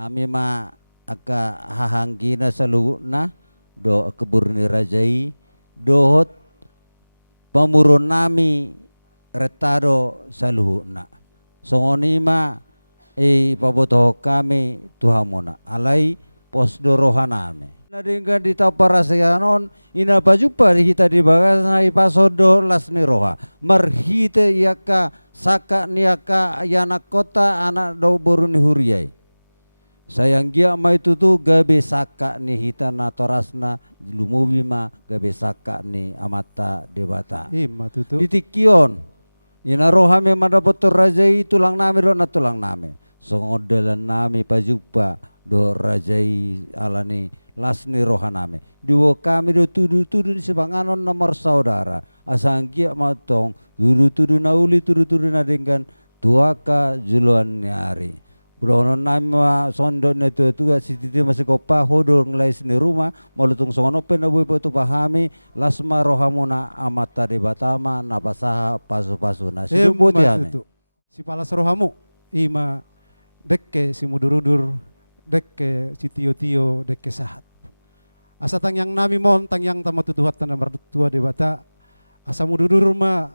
Ami ma aka hahanggina sa luhuna do keburni rajai dohot pamurun nami retado sa luhuna. Songonima pabotoh kami tuhamona alai posdo rohaname. Nadingga di taparasayanon ina pajupa kita di bagas na ipasodo lasni roha marhite yaka saka niaka yana kota anak do boruni huriai sayang gia mai tutu gabe saka ni hita na torasna lumubima gabe saka ni amata debata Ima tutu ditikion ina roha me madapotor rajai tulang name do na tulang name songodelan nami pajupa do rajai alani lasni rohaname dua kami do tudu di sebanganon nomor saudara asangkia matong tudu nauli tudu nadengkan tuaka juluan nyari budono nama sondo na tu sititi masih kopa hodor ngelai sini rumah malutung songono penabu itu pahami lasma rohamuna amata de batama napasaha pasu-pasuna sidubuti ame si palas rohamu ima dekke si mudurudur dekke si tio dekke sahat asa tang yang nami mon tang yang tama tutuhat tanah mertua debata asa mududur ma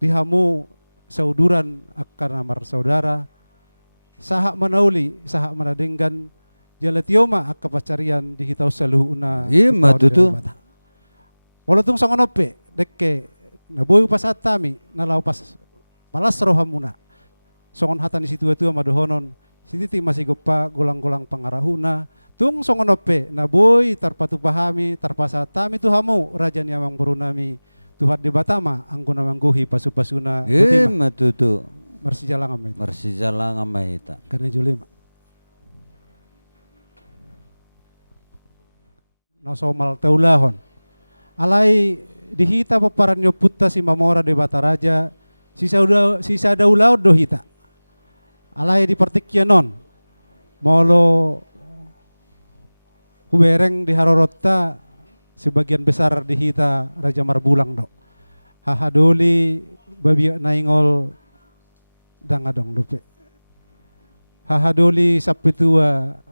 dihamu sauduran akan namar saudara sahak manauli sahak manadenggan jalatioma akka pacarian di hitau saluhuna ima tutu molotung songonope dekke naboy pasat tami nalau pas malas rohamuna songon hatan si tua madohonon sititi masih gopa golang-golang pangarahuna tung songonope naboy tarpatu pahami tarpasa tami tuhamu raja ni amang burunami tuhat di batama angkuna mangguhi pasu-pasuna ima tutu marsijalang amai ita karena julima no somal taulahon alai dihita paparan yo putta si mamora de bataraja sisa daulau do hita alai di partikyanon molo hubereng di harorotta sebagian besar dihita Raja Marbulang do hahadoli babi naingol dangadong dope hahadoli sapitua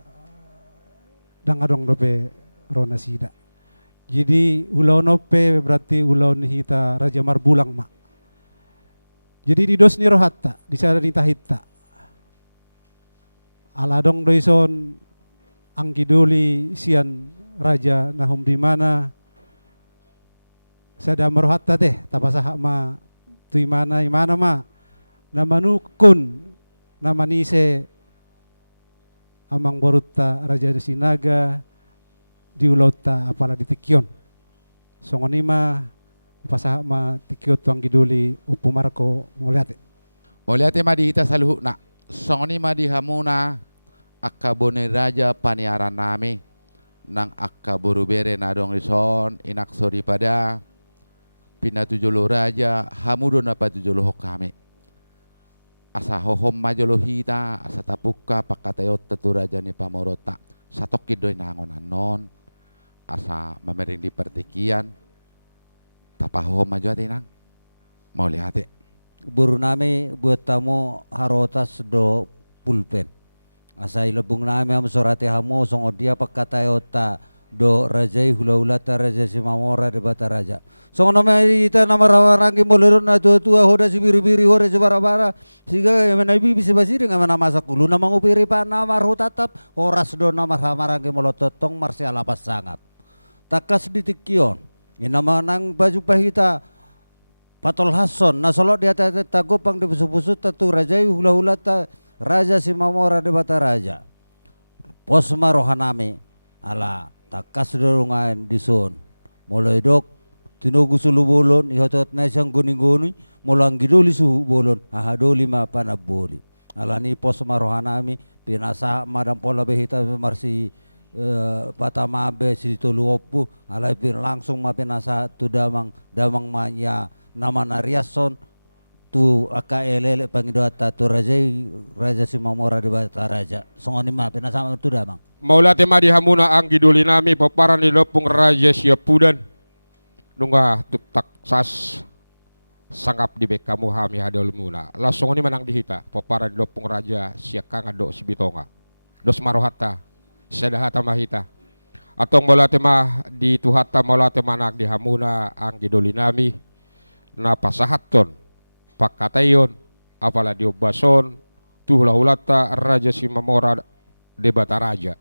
dangadong dope rona sida jadi ulau nope berarti ulau nihita Raja Marbulang ma jadi di dos ni rohatta di sana ditahita aladong doison anggidoli sian raja nahum di mana sada merohatta teh tapasah ma tu imana ma namanukun namanise amang borutta raja di sinaga di ulauta apala di tikyon songonima pasah ma tikyo tuang giduli upumarko moliate ma dihita saluhuna songonima dihamuna akka bone raja paniaran nami nang akka borubere nadong rison inak sori pada pina tujolo raja hamudo napa tujolo hokame asa hohom majolo hita asa tapuka pakatayot tatu raja ni pamorota satok kidoy nangon anon asa mamering di pertikian tapahohom majo ati nang mau lihate buru nami buat tamu harotas do pulpen asa ilebung nami am sorate hamu songo dia pakatayota do rajai hula-hulata raja si mamora de bata raja songo nama ita nama rawarangi molorun na tua hoda si biri-biri hoda si bara-bara siga menabi bisa basiri ngama masak ulu nama ngupiri pa nama rotatap horas do nama rawarangi molototong marsia lapas sangat takas ditikion nama nang baju pahita patol hason nasolok dia tagopang di busuk-busuk tatu rajai hula-hulata raja si mamora de bata raja posma rohaname ala takas dorungan dison mulai dok tinugu sulu bolon ihotot naisang guni-guni mulang gidoli suhu bolon hahadoli ma panaboli ala ni posma rohaname pinasa madam pola behita marsi patamabe si tuluopu ala pin langsung ma pinasa tu damang manya nama nariason tu aka elele pangidoata tu raja si mamora di bata raja songoni ma pinasama tu damang maulate ma dihamuna anggi duli nami paparan di lopung raja siapudan nungga tuk tak sas sangap di bekamu hami hadol muna langsung ini menang dihita paparan di lopung raja siakang ado sibitonga dos marohata sadahata mahita atong bola tema di tuhata mola temanak di hamuna ang gidoli nami na pasahaton pakatayon apala diobason tuhulahulata raja simamora de Bataraja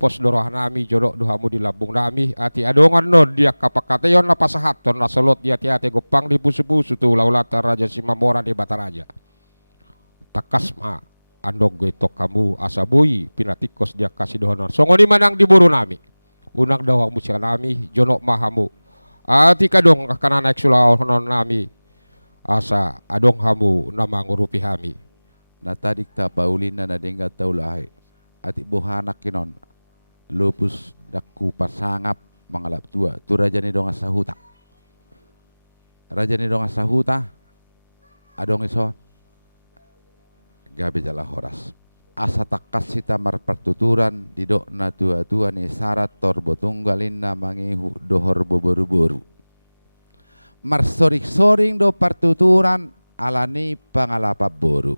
pos doroh nami jodoh duhamu di labung nami ati adongan no dia kapakatayon na pasahaton na salot dia tiate gopang di pusu-pusu tuhulahulata raja simamora de Bataraja takas ma andog ito kamu asaboy pinatikos dia kasih dohonon songoni manang diburu nami unang dawang musya nami jonok mahamu ati kadong kana naik sulahonon nami asa adong hamu na mangurupi hami natadik ta paulin na nadenggat taulahay ati bohanak kinon lupus dakku pasangap mangalap tua tu raja ni dong asahuta adong iso gabi jala horas asa takas sita marpertuturan di dok na tua ni syarat torbo tunggalin na mangihu dohor boboru-boru marsorik-soring do pertuturan alani pangalapa boru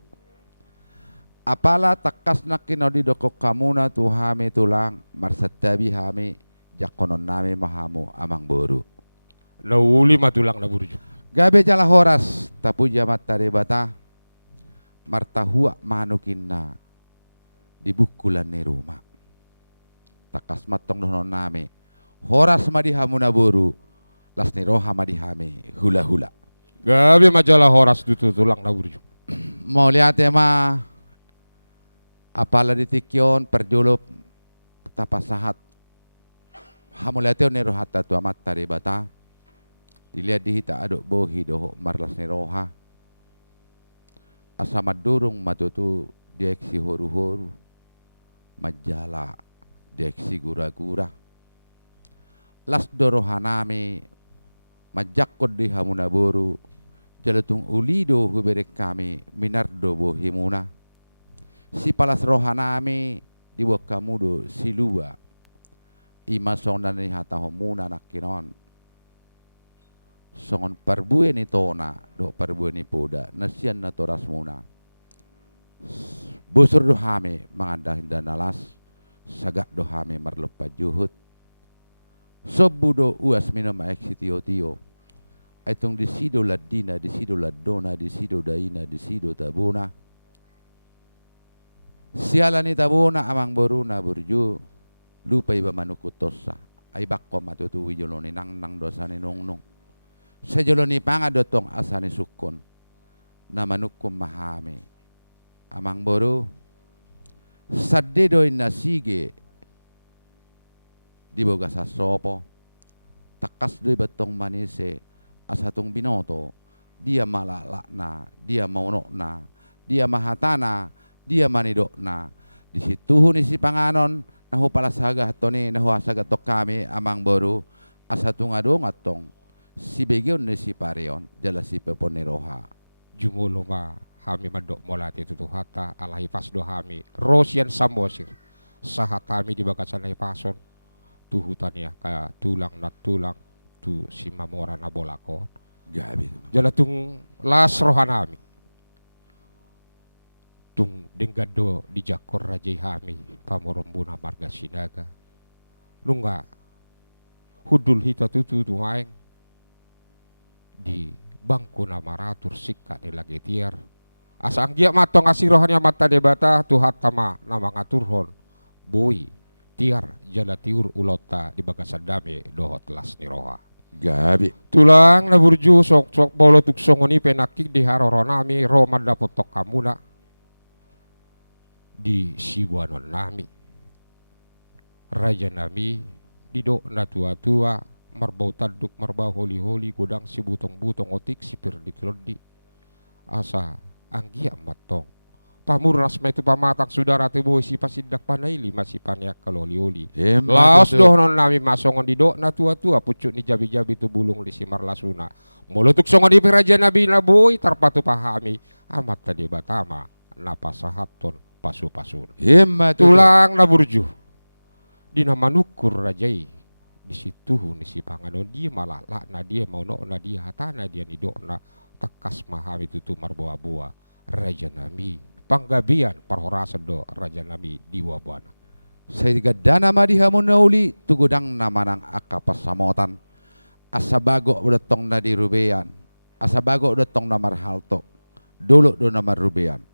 apala takas na kinodi dokok kamuna tuhami tulang marsatabi hami jakonon nami mahamu amang boru nauli matulang na burjo gabe jala horas tapu jamat tare bata martahua manukin na dibukulan ni rumah takas matong donon nami horas madihamu na boru las ni roha madihami hula-hula gabi majalah horas dutu tulang na burjo mau lihat ya ma apala ditikyon perjulop tapasahat hamulateo ni rohata tu amat tari bata dilihat dihita aduk bohi doho marlas ni roha asama durung matutu dieksi horu-horu majala dieksi gura-gura las dorohanami majakod di hamunaboru jalatung ulido huberek kami minardo bohimuna si palas rohanami di wakamudo silua ima sondan ni hata homuna nakinon songon parbue ni tona do parbue ni poda nasian na toras muna busur dohame mangandahin danalas sagak dohame marlepa juhut sobudo uas minum aeksi tio aitung disido ladina disido ladona disido daina disido tabuna sialani tabuna amang boruna burju lupa iba manukutosa ay bakko matutuwi joloni nang dosa ni nung sa joloni pangadotong asa ni sukon na manukum mahami amang boru saddedoy na sige di boga sa sopo takas doy batong manise asatong binoto dia malala na dia mauno na dia mahatana dia manido na di situ ni si panganon nahu palasaga hatoni nahu asaga tok kami amang boru asatong adong atong si begyon ni si pareon jala si pepon ni roha jumulo ma hami madok molati tutuhata alahi pasdo hami rosian samosir sahatami di bakasan pason tuhutan ya ka tulang na tulang tu si mamora na bolakon gabi jala tung las rohanami tung denggado di jakor rajai hami pamorombuna marga sinaga nungga hudul hita tutu tumaeng di bangku na maratur sikka ni lagi tiar asa anggia matong asirohannya mata debata tuhat tama nama ngaturhon boy tiar jala tiur ulota di bagasan dame dohot las ni roha gabi tulang na burju sok bolo tuksongoni penakik di haroronami roma dapot tok kamuna di sibuanon nami raja nami dido na tua-tua marbau taduk marbau holi-holi godang si butong-butong otik sipir ditulodi asa anggia matong pamurnas ma itu pamatang saudara tebo si pasidak panaili masih panyak kaloli-oli laos dohnon nami masongon dido na tua-tua pucuk ni jabi-jabi tu bulung di simar lasuna molutuk songon di raja nabi naboy tarpatu pahami amat tadi batama napasahaton pasu-pasun tulang na burju di nama nukur rajai di situ ni si panganon dia malah na dia mau no na dia hatana dia nido na takas mahami tutu marboa-boa raja nami panggabian parhorasa do raja nami di wabana. Saiga dana madihamu nauli tugudang namanang akapasamotan. Asabago udetong na di rubean. Asabago udetong na marhalto. Dulu do na marubean.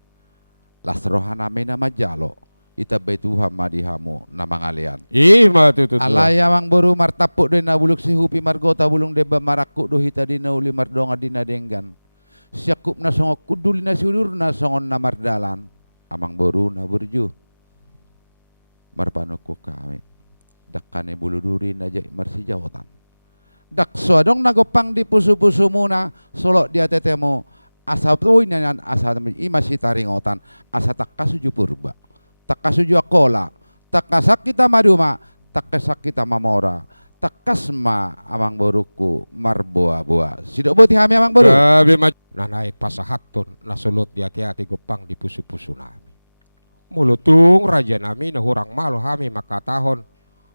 Lasrohan namin na majalo. Itabay Tuhan madihamu na mangalian. Ima tututu. Alaya mang baru martapuk do na buluk si hupi margota bulung deba marakuk do hita di nauli mardonga di nadenggan. Siakup na songok kuduli na siudur na songon na mardalan. Amang baru na burju. Marpanuku kami. Dakane bulu duri na jay marsijawatan. Dak suadong nagopang di pusu-pusu muna solok dia tetemo asa tuwi nan asa imasi taringotan asa takasuju purba takasuju akola takasak kita maduma takasak kita mamora takasma amang boruku marboa-boa sidok boti hami amang boru Gabi nanay pasahaton nasulot di hati-hati gopang di pusu-pusu nami. Mulutung raja nami nahurang malo hami makatahon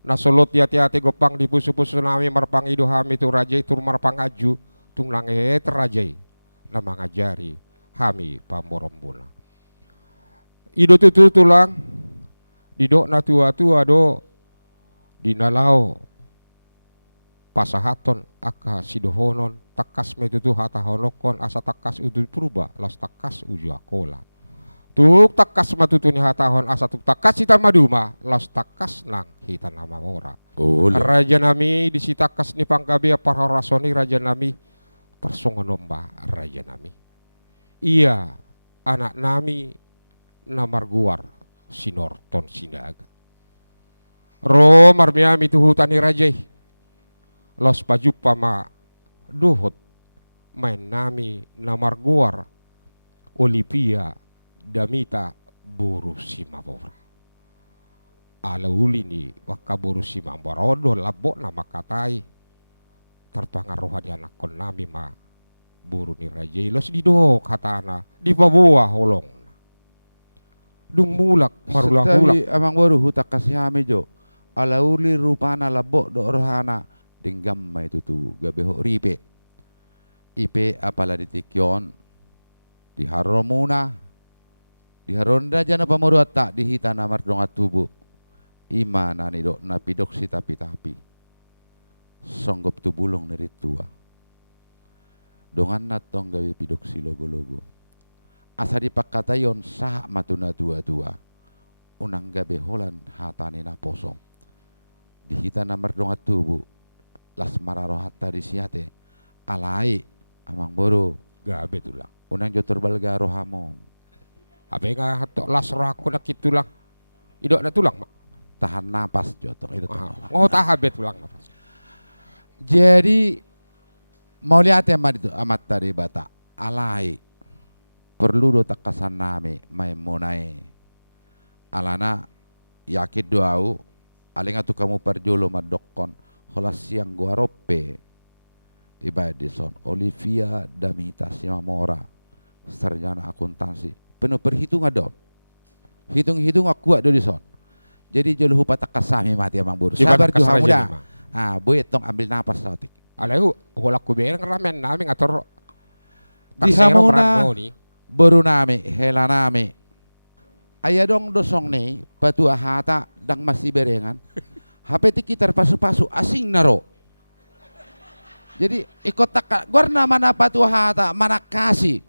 nasulot di hati-hati gopang di pusu-pusu nami marpang ido hami tu raja itu marpang aju tung nanget rajai na mangajari hami pamorombuna. Ido tulang didok na tua-tua do dinalau pasahaton aka sidohonon takas metutu hata honokon asa takas udu purba las takas uju akola. Tuk takas matutuni hatahon asa tuk takas hitan maduma las takas nang hitan nama ora. Raja nami disi takas ni panggabi parhorasoni raja nami persongonomba raja nami. Iya anak nami namarguar sinorton sinaga. Ro marmiami tu hutani rajai. Los pajupa ma duhut main nami namarguar Olivia damita buru simabora. Ala uli ni waka buru simaborodo labo na makatai. Terpengaruhan anak kon nami ma buru ni rajai los dido katana di pabuah holong. Dung mulak marulak-ulak. amang baru hutak kasih hami jo ala uli rupana labo do rohana denggam mai tutu gabeho ripe ipe apala ditikyon di haromuna di haronda jana pamoruat tak dihita namar dongat tubuh ima nani dok napi dok si tapi songgop tu bulong neri tua dongan natong gawe pidok si logo-logo asa dipakatayon sah matuna tua-tua unang gabe holan hatani na posong dihita namar dongat tubuh las mararo hatta disiate alai amang boro Gabe tulang. unang jotor balga rohamo Abe nga hatok lasrako na kitulang. Idok na tulang mak. tahan napas jotor itu Oh tahabe tulang. jadi mau lihat ya itu amat tadi bata alai perlu do takasan nami mai monai alana yakit doau aling atu kamu perjolo madokon holas siang gua rope ibadison Olivia damita simamora sarjana akuntansi penuh perhitungan dong hitung aku do dison jadi joluh patakasami mati amang buru sabar juha muda boy tong ambil napas sautik Alayu holak kubereng ramen nami ngator di hamuna baru nami hela nami aya dong dosong nih batu hata dang masih berengan HP tikitar pasu-pasu asing naro jadi ikut tak warna mana batu hata mana kasih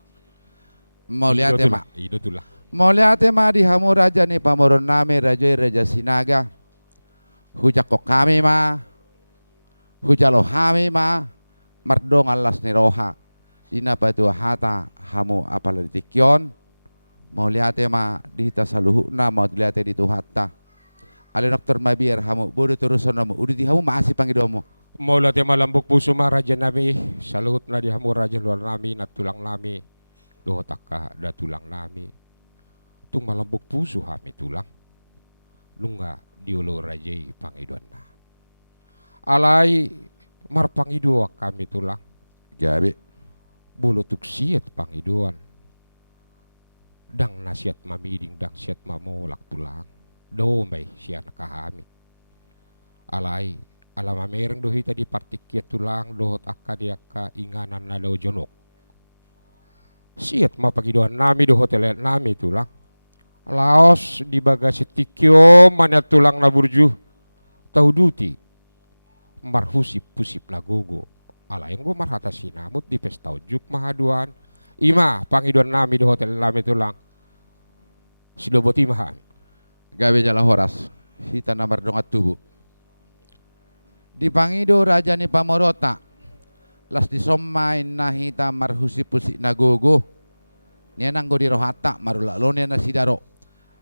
mau lihat ya mak Ido tulang. mau lihat ya mak di hamu raja nih pamoron nami raja sinaga hujak kok kami mah hujalo hami mah mardong alas ni roha ina batu hata hamu apal ditikyon mau lihat ya ma di tasaluhu na mau lihat di tuhatta ale dokter mabir hamu bodo terusan namu udah di hamu masih panggil domo Mula ti malambok puso ma raja nami salut na di hamu raja luar nami na tulang nami do taka da tulang nami tung malambok puso hami tulang nunga diulo rajai pangidon na alai marpangido kami tulang gabi bulu tuk siat pangidoan dang nasiat mamiding dang siat mamolak tulang do may siat nakahami alai alam amereng dohi tadi partikiat tulang dohot akka dia ka inganan na do jonok Siat mapagidoan nami do hotel nami tulang. Laos di bagasi tikyo mana tulang na burju. Tahu duti. Marhusip pusip nagogo. Ala yang gue marhata sinamut di pesta ujuk mahaduan. Ima pangidoan nami do hotel nami tulang. Sidoboti mahan. Gawe jala horas. Hita namar dongat tubuh. Di pangido raja ni pamorota. Las disommain na hita marhusi pusik nagogo. Niya nanggo di rohata marulalo niya na sidaro.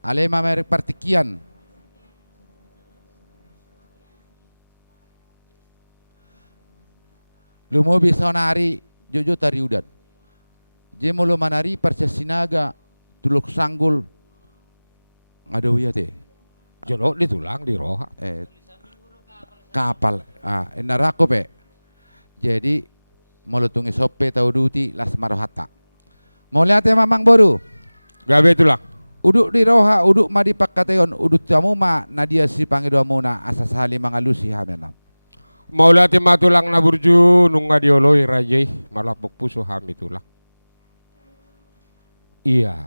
Alema merek partikian. Lumobi sonari jojo tariudan. Jemolo manari persesinaga tuluk sanggul. Ngado ya teh. Jolok di tulang di roha. Kapal. Narako pe. Jadi molutungi sope tau duti las marohata. Moliate mamang boru. Gabe tulang. Uduk di roha, uduk madi pakkateon, uduk tamu ma nadia si pangido amuna asas hali mangalusi hamenam. Maulati matulang na burju nunga dioloi rajai malapok puso hami tulang. Iya.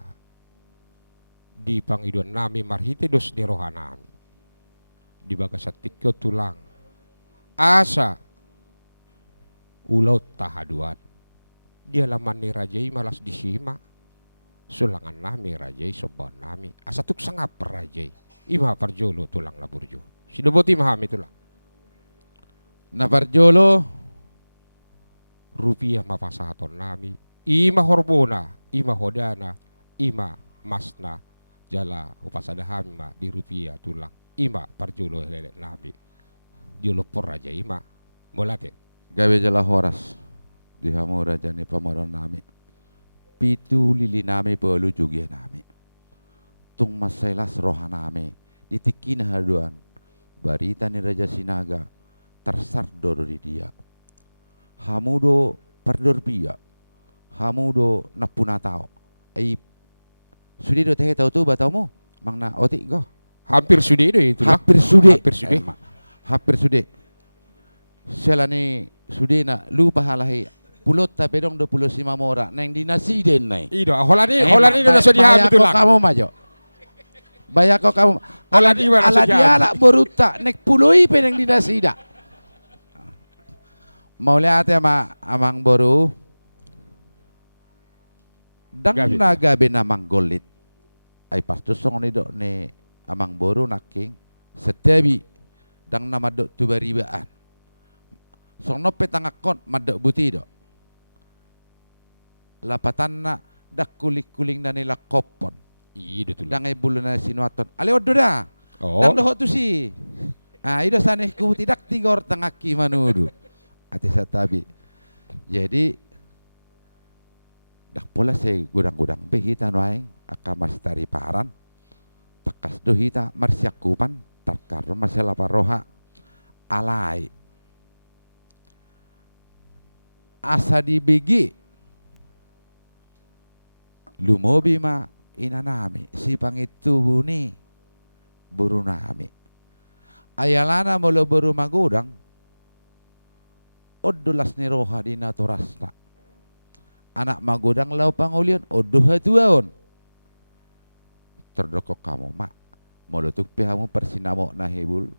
Di pangidon nami marhite dos di roha nami. Di bagasat tikyo tulang. Asa ulaut tahaduan. Dia laman ni rajai malas disima. Sulangan nami rajai soban nami. Asa tuk sangap rajai. Ima parjolo tulang na burju. Sidoboti mahami tulang. Na parjolo Rupiah mapasahaton nami. Ima horbona, ima hodana, ima masna. Jala upasadahami ma di rupiah tulang. Ima parjolo helek nami. Jolo por raja ima. Molate. gawe jala horas di hamu raja ni pamoron nami. Pitu lili nami pelu juga nami. Tung masailas roha nami ditikin haduan. Barita ni raja sinaga tersardor di dia. Hamudo pardor pia. Hamudo napuna tao. Ai sudi do teh tahu tu batamu mangna otik go. Hampir sudah itu lah. Hampir sudah. Hampir sudah. Hampir sudah. Selani sudah na lupa halahi pulot tapi dong 25 mora neng dinasi den nai. Ido, holani udah sudah dihamil tulang. Kamu majo. Bayako kamu. Holani mana Ala sudah. dia ala boruta nek puloi peneng dinasi ida. Mau lihat ya ma amang boru. Dang Gabi. naga benamang golit. Ai pastu song ni dok ne amang boru naking setebi dang nama dok tu baribaan. Song no petangakon madok buti dok. Lapatan na dak kulik-kuling na nila kopon. Ido tulang. Dang ay bulan na sinuaton. Ale odo da. Oh. Dang doho tu si. Ido saneh ku tidak tigor tangaki manudu. Ati satabi. Jadi dak pula se gudang-gudang behita noaing aka mastari paran. Takas dohita marsyakupan takar masalah paroha alai. Asa di begi lumobi ma inanami si pangitu buni buru nami ayalana molo buru magudang odulas ni roha di naturasna anak magudang lau pangulian oduh hatuaon terdokok kamu mak molo tuk pihamu persinamo nahibul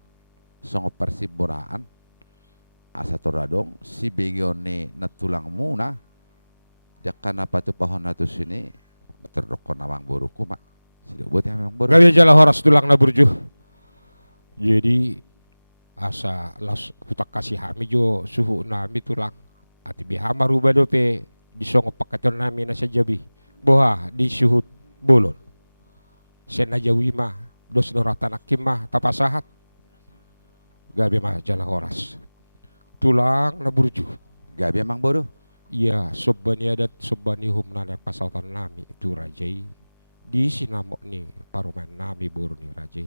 songo persib boraan asa toradong si begione natulang muna jakan apa tu pohon natu sini terdokok nawang buruku mak sido buat yang memang buruk. Gawe jala horas tulang na burju. Jadi asa las hutak kasih hami jo suhu nami tulang. Ati bihama ruba dope disongo pakaton nami na sa jabi. Boha di suhu bolon. Sena jawi mah dos doratan akim mah tapasahat. Gawe mah jala horas. Tulang na burju. Gabi emang bodoh. Iya, sobani adat sobani humna na pasautan nami itu rajai. Di sinamok ni paruman nami buru ni rajai.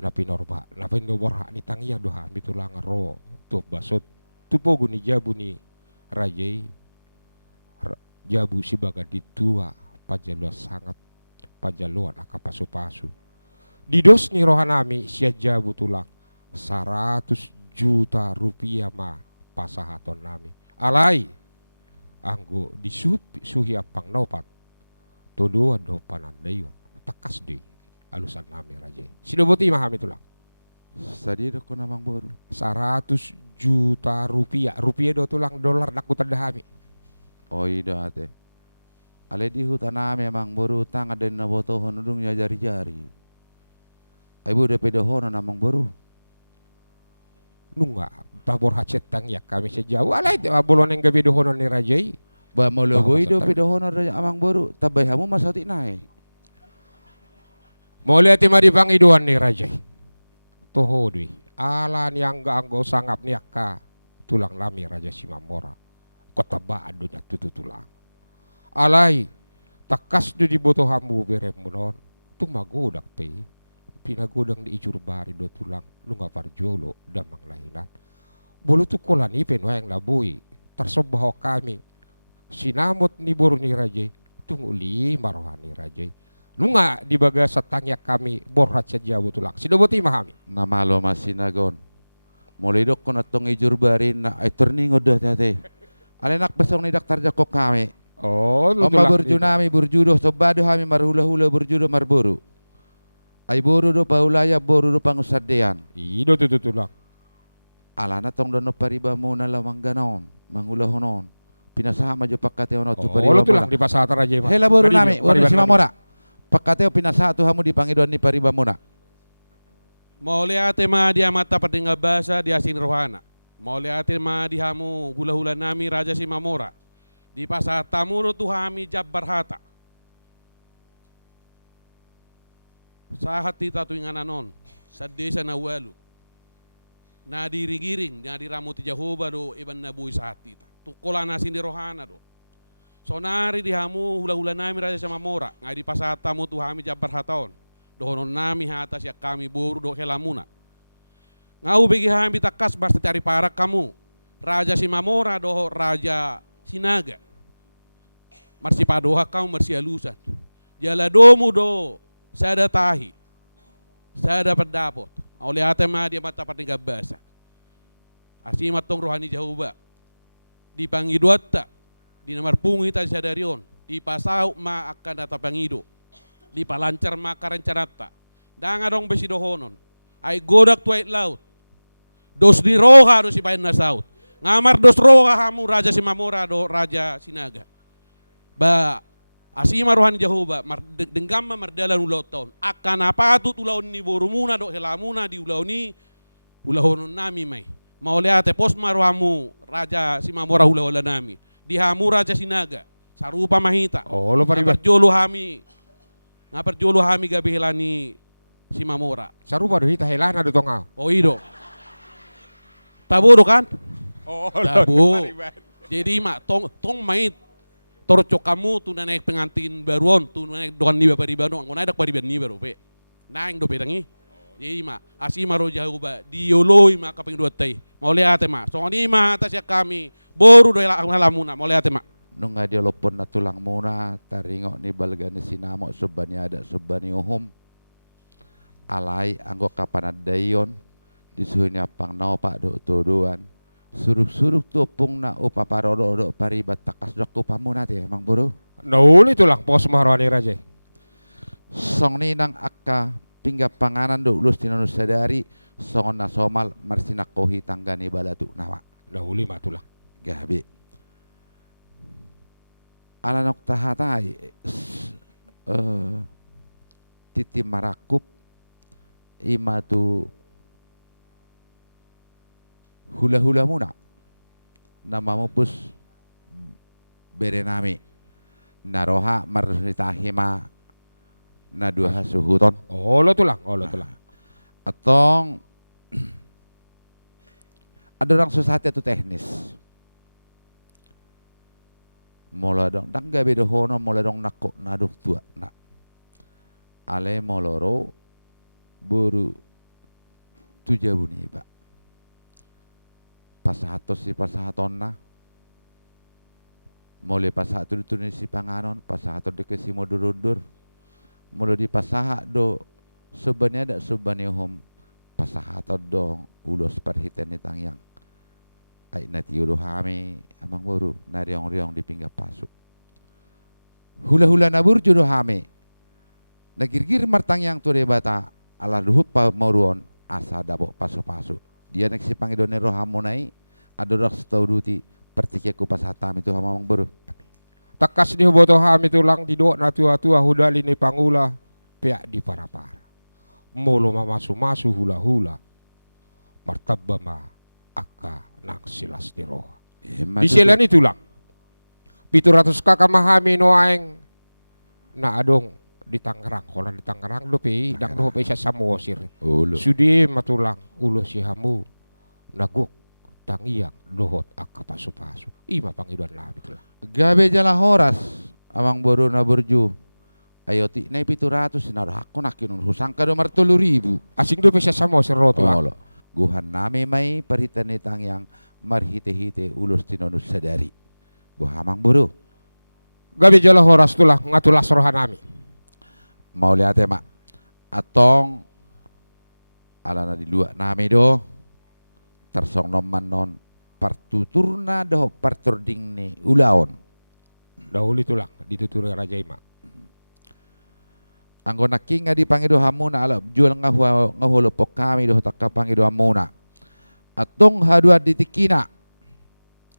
Napi norba, napi noborha ni tangia doha mi tulang ro tuh basot tupo guni jabu ni rajai. Jabu si baga ditua pajalua sangat pajaluan akapasu-pasu. Di dos ni rohanami sia jabu tulang 100 juta rupiah mah pasahaton nami. Alai anggo suhi apang nopat todo ado panandayon takas di alusan nami raja. Sinoboti mahami tulang. Sadi do ko namang boru. 100 juta rupiah. Rupiah do tulang dolar nak tadahami. Oi do ate. Ale di hutan nami amang boru tang ada na botohon udung ya jari-jari. Ai bu de pedohon namang boru. Nunga tabor hacet tang ya kami sejauh alai bolon yang gabi dohonon ni rajai. Ba mo logo Bah, ido maksud pedohon amang boru. Tabay hamu masati nae. Mau lihat mari pangiduan ni rajai. Toho dui. Ala ni anggo sangap ni akka tulang lami raja Simamora. Kota ba adunya tutu tulang. Alai takas du di boto hambu berem munon. Tumagodak pe. Pinagodang di ijur bari do tulang nunga parjolo damang lahinan. Bolo tu kolan ipen yang labui. Tersobaho kami. Sinamot ni buru ni rajai. Tunguli marohani rajai. Nunga di baga satangya kami borhat saja tulang. Sidoboti mahami. Namalo masinagon. Mulai dok ko natong ijur bari na ay turning odo tate. Ale nak besong ni daktar jako kami. Oh, Oma berjunami berjudo sobado kami marhula-hula berjudo marburu. Ay boru do paulaya boru do pangusadean. Ido tulang. Alana tong dono pariba mo na lamang ganon. Mangula honon. Pinasaha majo pakateo no tu Oh, pariba lo mo tulang na. di pasata raja. Hela boru nami, boru si Mamora. Pakateo pinasaha tu hamu di pangiduan ni pariba mo na. Mauliate ma dia mata padinga basa di asin rohana. Mauliate ma di hamu hula-hula nami Raja Simamora. Di pasata muno tu hami jabbar hata. Sahat tita tuingan anon sa desa na walu. Na dirigiring, na diramuti Jehovah do iban nabuhi sahat tita. Tukola nasin di rohana do. So nari di hamu hula-hula nami Raja Simamora. Nga di pasata mo tu hami jabbar hataon. Dohonon nami hata siya kami buru do helamuna. Nga ubigi hami takas basta tari parak kamu. Raja Simamora do Raja Sinaga. Marsi padoha kamu marsi alusan. Jala domu do sada tahi. Sada pendapot. Oleh hati ma dia mata pating basa. Asimat tong rohani Jehovah. Di pangiduata. Di namar pungi tadi sadarion. Di pasau ma akan data pangido. Di palancar ma karencanata. Danga dong besi dohonon. Ay godak tuait laut. Dos di roha do si pain na saut. Ngamar dos roha hamu Raja Simamora do Raja Sinaga. Ba asima rohani Jehovah denggama mardalan ulau tahun. Akan apa tu ulau ni borumuna do helamuna di ulau ni ulahonon nami mai. Mau lihat pos maruhamu Raja Simamora ulau nami. Di hamu Raja Sinaga. Sarupa mahita. Oh, lo pariba. Ngapar jolo hami gabi helani Simamora. Sarupa do hita helana do tonga. Oh ido. Tabu kan? Oh, Tabu. Jadi mak tong mait torco kamu tu naik pengantin baruan tu naik doan ni bapari baru ngona ada pari ni baru pe. Naing do pedangi. Jadi mak asi maro jauh ba dioloi mak kaping dua tei. Mau lihat mak. Soalnya mak atas ya kami boru do halamuna mau lihat mak. Nung nga dia lopon na tulang muna taringo ni balgani sinamo subani ada subani uhum. Alai anggo kapanadayon disuhuni apang nao pak do tuduan. Suruk-suruk tu pung na upaparodo do paribat takas dok upamuna te emang buru. Nauli tulang pos marohani raja. Song ni nang akka pingga panganan do ulus tinanus sadari song na somal marsina kohi tanggani balatu nawa. Nauli ma tulang. Gabi. Alanok tahatai titi marakup ima tu hula-hula muna namamu pus berenami naroha marsitahima na dua suhuton Oh, lo tulang. Oh, lo tulang. atong ada orang susah itu teknis mola dong dang gabe do hono mola dong nako naduk tua na ale moloro buru tujabuni ba pasahatos si pasahaton na mole pasahato dito ni si panganon pasahato de si modurudur molo di pasaha do subanya ada subani hom pasahato dong ulos perhiten ni tangyang Ay natiyudo hami amang boru na riong-riong di pinggah pasuk. Hula-hula nabur judo hami. Nagirgir martang yang ture bata ala duhut pa moruon asa dabo pasu-pasu. Dia nek si pangidone roh hamonai adorak stauduti pertike ku pasatam itu hamamang boru. Takas di boto hami tulang di do na tua-tua hudali ni pangula pea di para-para. Molo mamasu-masu hula-hula. Martabba ma akka nang silas ni roh. Di silan itulang. 700 kakak mahami no aeng na adong di Tangerang. Kalau di Tangerang lupi dak do pe sa Samosir. Sudi matulang ulo si hamu naguk tangiang dohot akka pasu-pasu. Ima pangidon labi tulang. Gabe jala horas amang boru na burju. Ayo ti na 700 sinaro ako nakinun husang ka do martulu ribu. Asing do pe sa Samosir ro tulang. Guhan nami may paritan ni tangyang marhite-hite ulos tinonus sadari. Buhamang buru. Gabi jala horas tulang ngatulas rohan nami. Mau lihat ya mak. Atong alana di luar nami do tersong noman non partuturna do parturding ni ulaon. Dahulu tulang ditutur Raja Ima. Anggo naking nga di pangido hamuna ala jual ngahulo pok kami do takka pangido hamuna. Atong hadua ditikina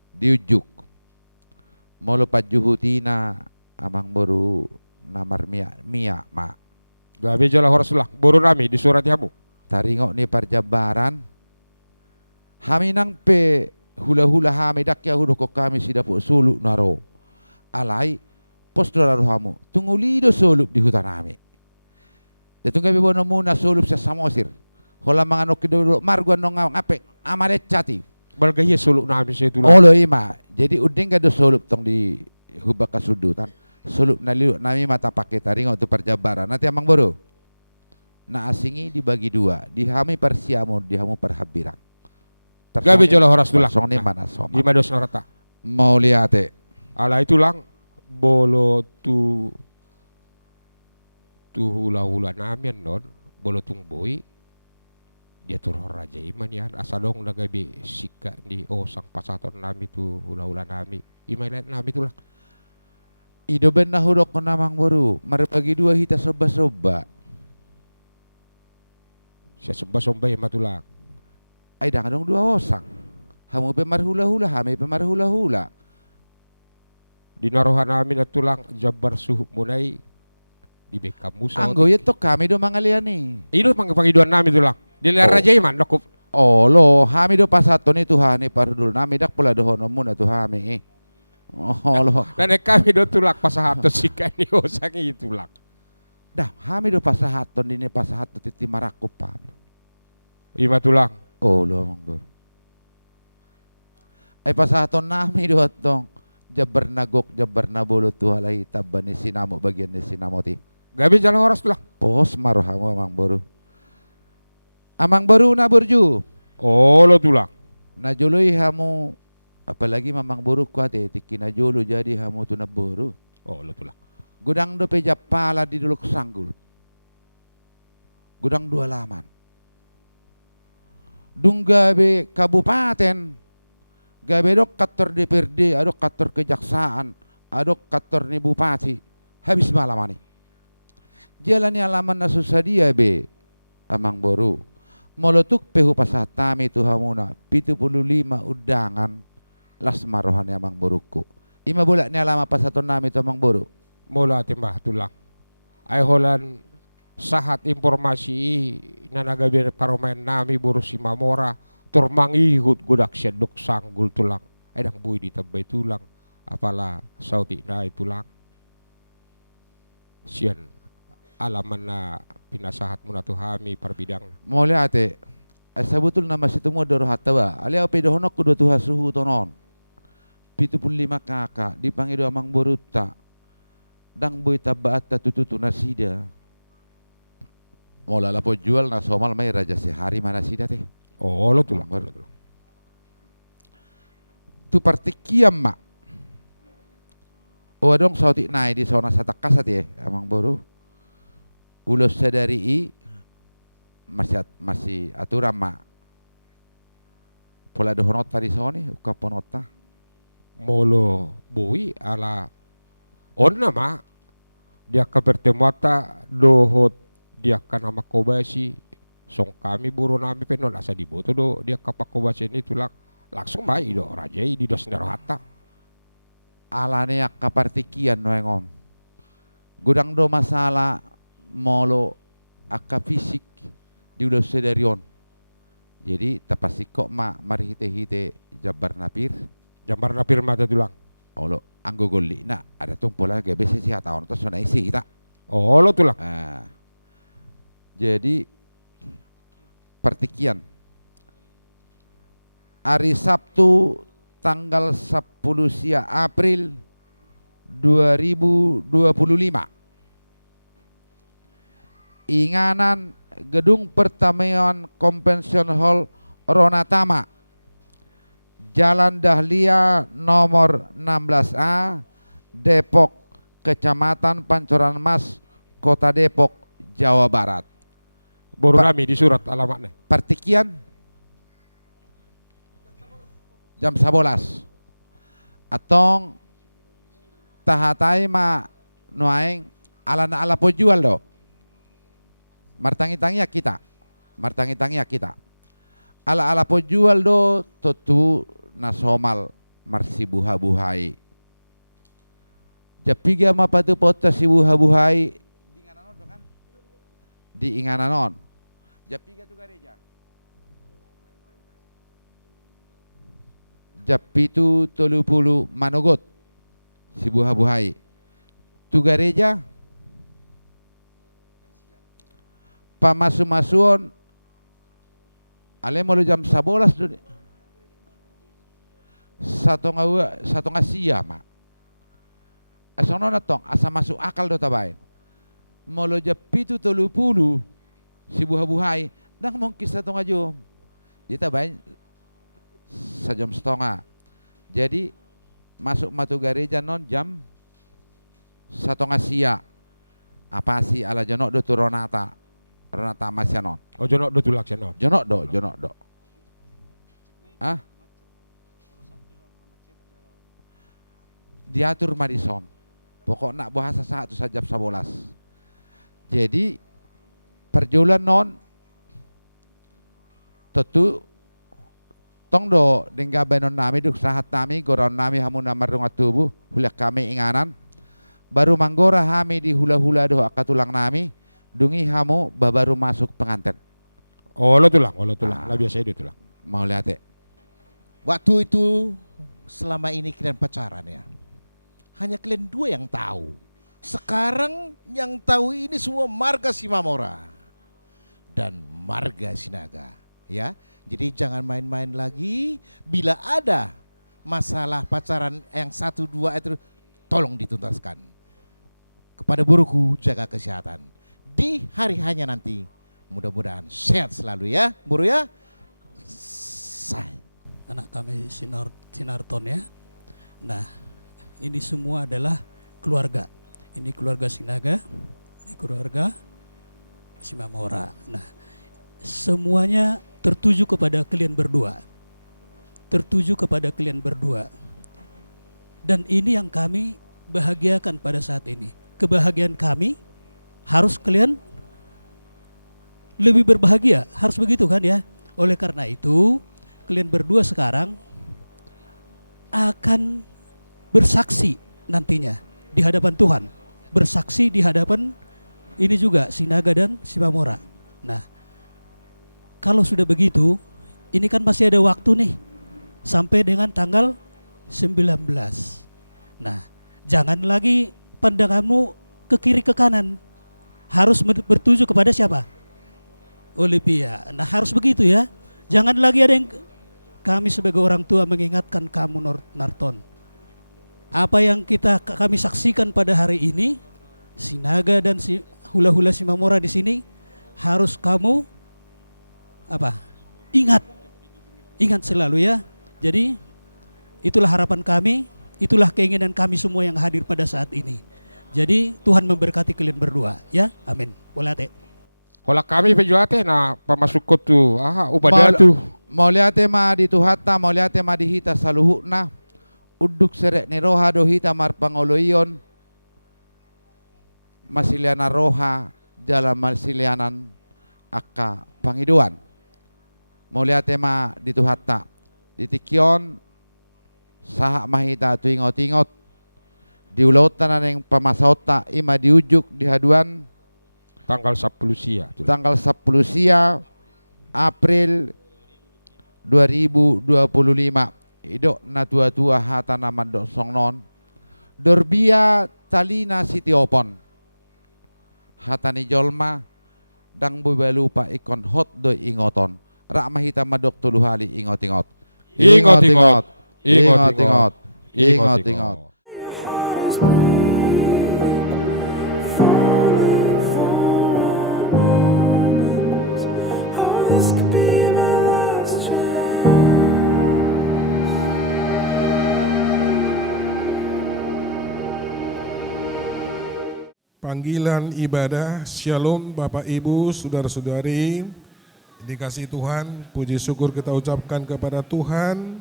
diujuk. Molo pajuhutina amang boru namar mia ma. Gabi jala horas tulang boru nami di surat yamu. Taringok ni parjabaran. Haminang pe hula-hula hami dakya hudo ko kami sidapo suluk naro. Alai pos doraro hamu. Tungulido suluk di hutan kami. Datong gabi bono muna suluk sa Samosir. Hola mga nokidolo marguan nong ngape amaret chati. Balgaya suluk nami sa tulang. Olo ima. Jadi udeng gado suluk tong di hubak kasudutan. Suluk naliu nami mata pakai taringok tu perjabaran. Nanti amang boru. Na asingi dibagi dua. Dihami persiamu, dihamu perhabirang. Gabi jala horas tulang. Song ni mana soma. Ima dos narata. Mau liate. Ala itulang bolo tu hula-hula namian non bolo tung boy dia turun Raja Iman yan asadong nagabi sika di osang pasaton nami tu hula-hula nami imailan nami tulang Ido ben nahudok ko namang boru marbagi dua hita soba-soba siya somba-somba yung matulang ay dong dua osang hamu pe marhula-hula hami pe marhula-hula dinarohan namin at tulang jabar suhu munay di Bekam Musa. Anggo yeto kami do mangalian ni. Ino pangiduan namin tulang. Dila Raja Iman nakup. Olo, hami do pasaton ni Tuhani parudul nami dak pula do hono muna tuhami. Olo. Nanek kami do tulak pasahaton sika ni osang itulak. Dah, hami do pasahaton dini pasahaton titi marakup pami. Ima tulang. Olo mong bro. Ay pasahaton nami do atong jabar nagok jabar nabolo tuhalay taban ni sinamo bagian ni sinamo ti. Gabi jalan horas tulang. Pos marohamo amang boru. Amang boru na burju. Olo tulang. Najuloy hamu apalagi mamang boru kuate tiki najulo jadi hamu tu na boru. Olo tulang. Gudang do peja pala di duluk sanggul. Gudang 2 laman. Dunggabe kabupaten. Gabe dok kantor DPRD, adok kantor kejaksaan, adok kantor ni bupati. Habis malam ani. Jalani alaman na susadia be amang boru. Molotuk pehu pasatami tu hamuna 75 udangan las marohan ni amang boruku. Ima bolak ni alama pasaton nami tu amang boru. Mula timbah tulang. Ay holan sahat informasi na nagabi paromen nami buru si Mamora turmang ihut gudak siya duk sanggul tulang. Ay dang buy di tabay tulang. Apala sauti na tulang. Siyan alaman na pinasahat mo na to hami parbidang. Mole ate, asa betul nama situ mo doro hatawa. Ali apa dohonok kudo tuha suhu tonon. 75 kakak dipanggil amang boruta. Dang boy tabaat tututu nasida. Mola lapo jual na somal may raja sehari mana sida teh. Oh lo tulang. Tu partikiam mak. O dong sauti nai di sona satakasat ya amang boru. Ulos sadari masih aturan mak. Pola dohonota di soni ukaponota. Molo bui ala onna ma dia ka pertemuata dohot dia ka nama kobasi song kami buru nami penon asa diboto do dia ka pakobasi ini tulak langsung baik do rajai di dos nerohata. Alane akapartikian noengon. Gudang do masalah molo aka fisik di udah sedarion. Jadi tapasi kok mari hite jabar napir. Jambar na pirma ta tulang. Olo anggo golli na ada tumpola GBC si tahun terus na isi ita. Oh lo tulang. Jadi pertikian hari Sabtu tanggal 10 sia April 2025 Inganan Gedung Pertanian Convention Hall Ronatama Jalan Dahlia nomor 16A Depok Kecamatan Pancoran Mas Kota Depok Jawa Barat. Baru kami di surat alamatnya. Pertikian jam 11 atong tahatai ma nuaing ala po jual do martangi-tangi kita ala po jual do tutu nasomal marsi buha-buhai japiga ma patu pota si buha-buhai di ingananon japiga tu gereja Japitu Tolupulu Manogot si buha-buhai tu gereja pamasu-masuon ale mulu jam 11 dulu satu ngasia mak asono natong asa masuk akal do tabain mulu Japitu Tolupulu si buha-buhai dang mungkin satu ngajum jadi tabain sejam setengah. Jadi masuk matu gereja non jam 1 sia. Apa sih ala jonok do tu Ronata masya non. Oh jonok do tulak non. Jonok do. Diatur Madison. Pokok nak bahasa satu saja 11. Jadi perjulan non tentu tong do dingga benon nami duk sahat nami goron nami hamun namarungat tubuh hulak kami inganan baru manggora hami di hula-hula do akatulang nami dungi hamu baru masuk pengantin. Oh lo tulang. Lah biasa dia tulang. Mau lihat ya. Waktu itu selama ini kalian pacaran ya. Hanya kalian dua yang tahu. Sekarang yang tahu ini semua marga Simamora dan marga Sinaga, ya. Jadi jangan main-main lagi. Bila ada masalah pacaran yang 1, 2 itu tolong dituntaskan. Kepada buruku jaga kesehatan. Di hari hanya nanti mudah-mudahan sehat selalu ya, Buru ya. Anak kami Sinarton ya. Nah, ini semua adalah keluarga. Ini keluarga Sinaga, ini keluarga Simamora. Nah, semuanya tertuju kepada kalian berdua. Dan ini yang kami bahagiakan pada saat ini. Kebahagiaan kami harus kalian lebih berbahagia. Harus begitu kan ya. Oleh karena itu kalian berdua sekarang akan bersaksi nantinya di hadapan Tuhan. Bersaksi di hadapan ini juga Sinaga dan Simamora. Nah, kalau sudah begitu, ini kan masih ada waktu nih sampai dengan tanggal 19. Nah, jangan lagi pandanganmu ke kiri ke kanan. Harus bertuju kepada siapa? Olivia. Nah, harus begitu ya. Jangan lagi ada yang kami sebagai orang tua mengingatkan kamu Narton. Apa yang kami saksikan pada hari ini, Sinaga dan hula-hula Simamora di sini harus kamu Ingat selalu ya. Jadi itulah harapan kami, itulah keinginan kami semua yang hadir pada saat ini. Jadi Tuhan memberkati kalian berdua ya. Amin. Boleh. Kalau kami penjuate na pamasukot tu upada tu Mauliate ma di tuhata, mauliate ma di hita saluhukna, uduk serek ni roha do hita mar pangoloion, masiliana roha dalam masilianan akka pangiduan. Mauliate ma di tuhata, di tikyon saha mahita tuingot-ingot, diulautan yang pamasauta ima diujuk di haduan Tanggal 10 sia. tanggal 10 sia April 2025 idok na tua-tua hata nama dok songnon dorbia talina sitiopon hata ni jolma dang lupa ikon hot do ingoton rak mahita madok tuluhali ingot-ingot Ingot-ingot. ingot-ingot ingot-ingot. Ingot-ingot. Your heart is breathing, falling for a moment. Oh, this could be my last chance. Panggilan ibadah, Shalom Bapak Ibu, Saudara-saudari, dikasih Tuhan, puji syukur kita ucapkan kepada Tuhan,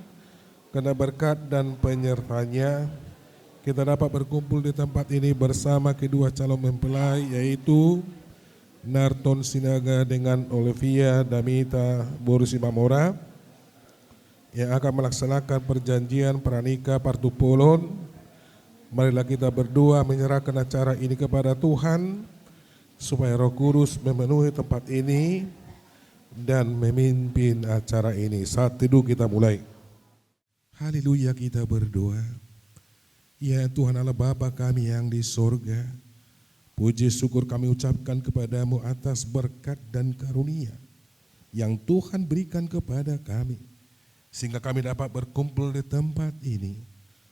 karena berkat dan penyertanya, kita dapat berkumpul di tempat ini bersama kedua calon mempelai, yaitu Narton Sinaga dengan Olivia Damita Borusimamora, yang akan melaksanakan perjanjian pranikah partupolon. Marilah kita berdoa menyerahkan acara ini kepada Tuhan, supaya Roh Kudus memenuhi tempat ini dan memimpin acara ini. Saat teduh kita mulai. Haleluya, kita berdoa. Ya Tuhan Allah Bapa kami yang di sorga, puji syukur kami ucapkan kepadamu atas berkat dan karunia yang Tuhan berikan kepada kami, sehingga kami dapat berkumpul di tempat ini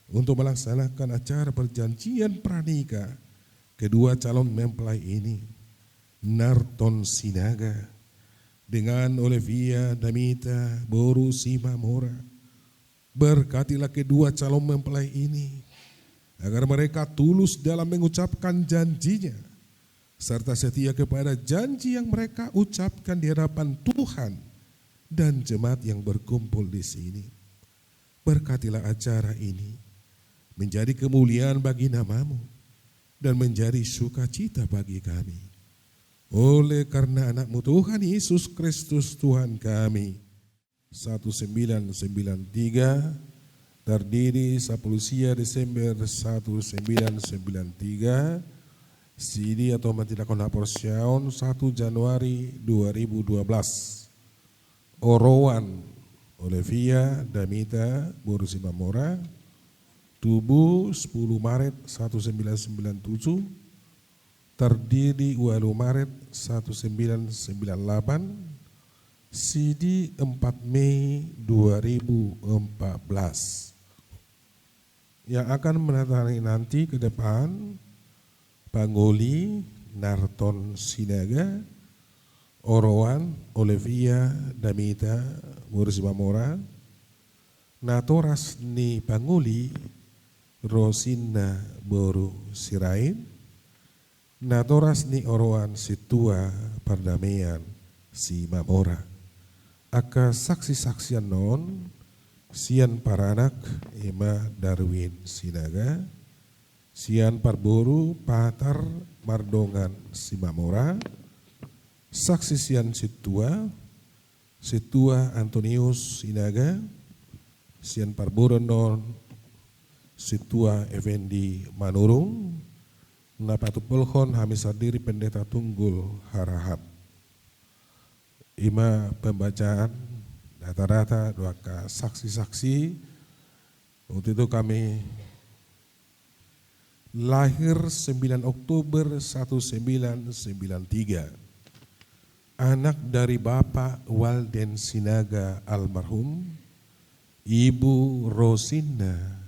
untuk melaksanakan acara perjanjian pranikah kedua calon mempelai ini, Narton Sinaga dengan Olivia Damita Borusimamora. Berkatilah kedua calon mempelai ini, agar mereka tulus dalam mengucapkan janjinya, serta setia kepada janji yang mereka ucapkan di hadapan Tuhan dan jemaat yang berkumpul di sini. Berkatilah acara ini menjadi kemuliaan bagi namamu dan menjadi sukacita bagi kami. Oleh karena anakmu Tuhan Yesus Kristus Tuhan kami. 1993 terdiri 10 Desember 1993, CD atau Matila Konaporsiaon 1 Januari 2012. Orowan Olivia Damita Borusimamora, Tubuh 10 Maret 1997, terdiri 20 Maret 1998, CD 4 Mei 2014. Yang akan menandatangani nanti ke depan, Pangoli Narton Sinaga, Orowan Olivia Damita Borusimamora, Natoras ni Pangoli Rosina Boru Sirain, Natoras ni Orowan Situa Perdamaian si Mamora. Aka saksi-saksian non, sian paranak Ima Darwin Sinaga, sian parboru Patar Mardongan si Mamora, saksi sian Situa Antonius Sinaga, sian parboru non Situa Effendi Manurung, Napatu Polhon Hamisadiri Pendeta Tunggul Harahap. Ima pembacaan data-data doaka saksi-saksi. Untuk itu kami lahir 9 Oktober 1993. Anak dari Bapak Walden Sinaga almarhum, Ibu Rosina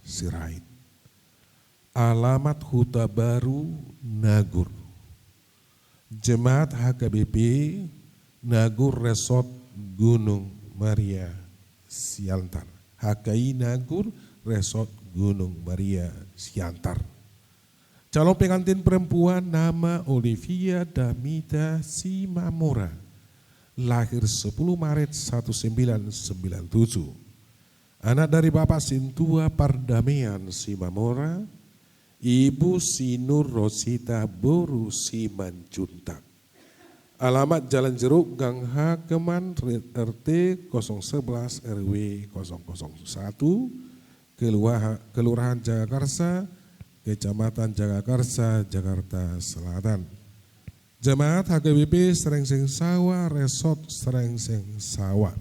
Sirait. Alamat Huta Baru Nagur. Jemaat HKBP Nagur Resort Gunung Maria Siantar. HKI Nagur Resort Gunung Maria Siantar. Calon pengantin perempuan nama Olivia Damita Simamora lahir 10 Maret 1997. Anak dari Bapak Sintua Pardamaian Simamora, Ibu Sinur Rosita Boru Simanjuntak. Alamat Jalan Jeruk, Gang Hakeman, RT 011 RW 001, Kelurahan Jagakarsa, Kecamatan Jagakarsa, Jakarta Selatan. Jemaat HKBP Serengseng Sawah, Resort Serengseng Sawah.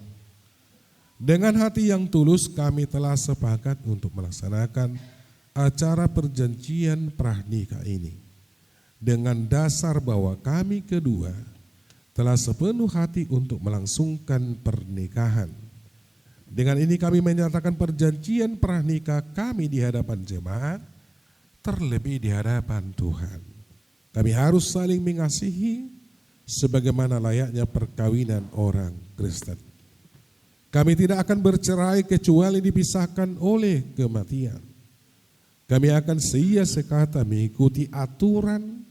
Dengan hati yang tulus kami telah sepakat untuk melaksanakan acara perjanjian pranikah ini. Dengan dasar bahwa kami kedua telah sepenuh hati untuk melangsungkan pernikahan. Dengan ini kami menyatakan perjanjian pranikah kami di hadapan jemaat, terlebih di hadapan Tuhan. Kami harus saling mengasihi sebagaimana layaknya perkawinan orang Kristen. Kami tidak akan bercerai kecuali dipisahkan oleh kematian. Kami akan seia sekata mengikuti aturan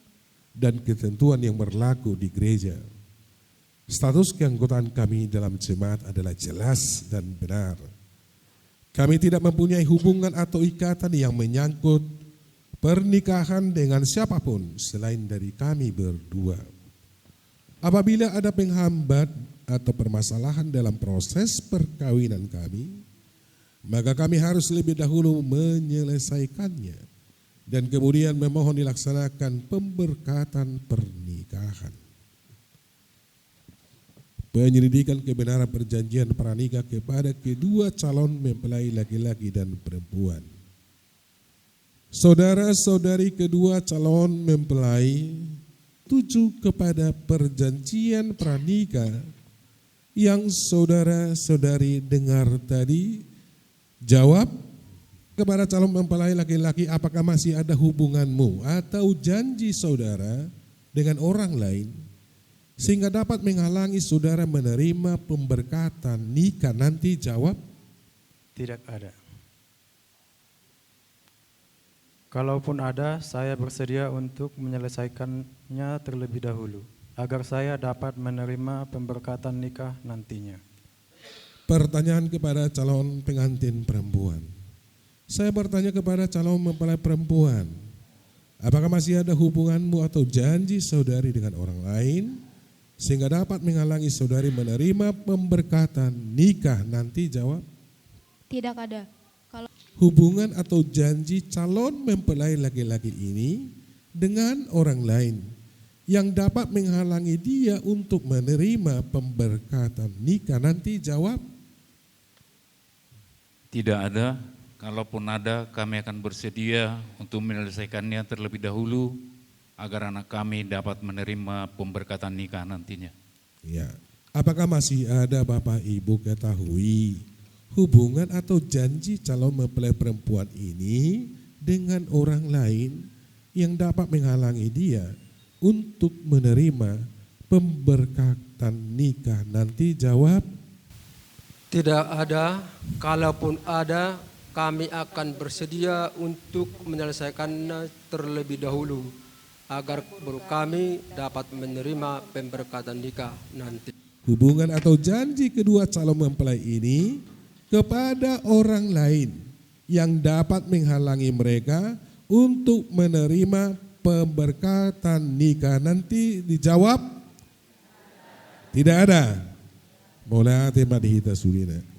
dan ketentuan yang berlaku di gereja. Status keanggotaan kami dalam jemaat adalah jelas dan benar. Kami tidak mempunyai hubungan atau ikatan yang menyangkut pernikahan dengan siapapun selain dari kami berdua. Apabila ada penghambat atau permasalahan dalam proses perkawinan kami, maka kami harus lebih dahulu menyelesaikannya dan kemudian memohon dilaksanakan pemberkatan pernikahan. Penyelidikan kebenaran perjanjian pranikah kepada kedua calon mempelai laki-laki dan perempuan. Saudara-saudari kedua calon mempelai tuju kepada perjanjian pranikah yang saudara-saudari dengar tadi. Jawab kepada calon mempelai laki-laki, apakah masih ada hubunganmu atau janji saudara dengan orang lain sehingga dapat menghalangi saudara menerima pemberkatan nikah nanti? Jawab. Tidak ada. Kalaupun ada, saya bersedia untuk menyelesaikannya terlebih dahulu, agar saya dapat menerima pemberkatan nikah nantinya. Pertanyaan kepada calon pengantin perempuan. Saya bertanya kepada calon mempelai perempuan, apakah masih ada hubunganmu atau janji saudari dengan orang lain sehingga dapat menghalangi saudari menerima pemberkatan nikah nanti? Jawab. Tidak ada. Hubungan atau janji calon mempelai laki-laki ini dengan orang lain yang dapat menghalangi dia untuk menerima pemberkatan nikah nanti? Jawab. Tidak ada. Kalaupun ada, kami akan bersedia untuk menyelesaikannya terlebih dahulu agar anak kami dapat menerima pemberkatan nikah nantinya. Ya. Apakah masih ada Bapak Ibu ketahui hubungan atau janji calon mempelai perempuan ini dengan orang lain yang dapat menghalangi dia untuk menerima pemberkatan nikah nanti? Jawab. Tidak ada. Kalaupun ada, kami akan bersedia untuk menyelesaikannya terlebih dahulu agar baru kami dapat menerima pemberkatan nikah nanti. Hubungan atau janji kedua calon mempelai ini kepada orang lain yang dapat menghalangi mereka untuk menerima pemberkatan nikah nanti? Dijawab. Tidak ada. Mola tema dihita surina.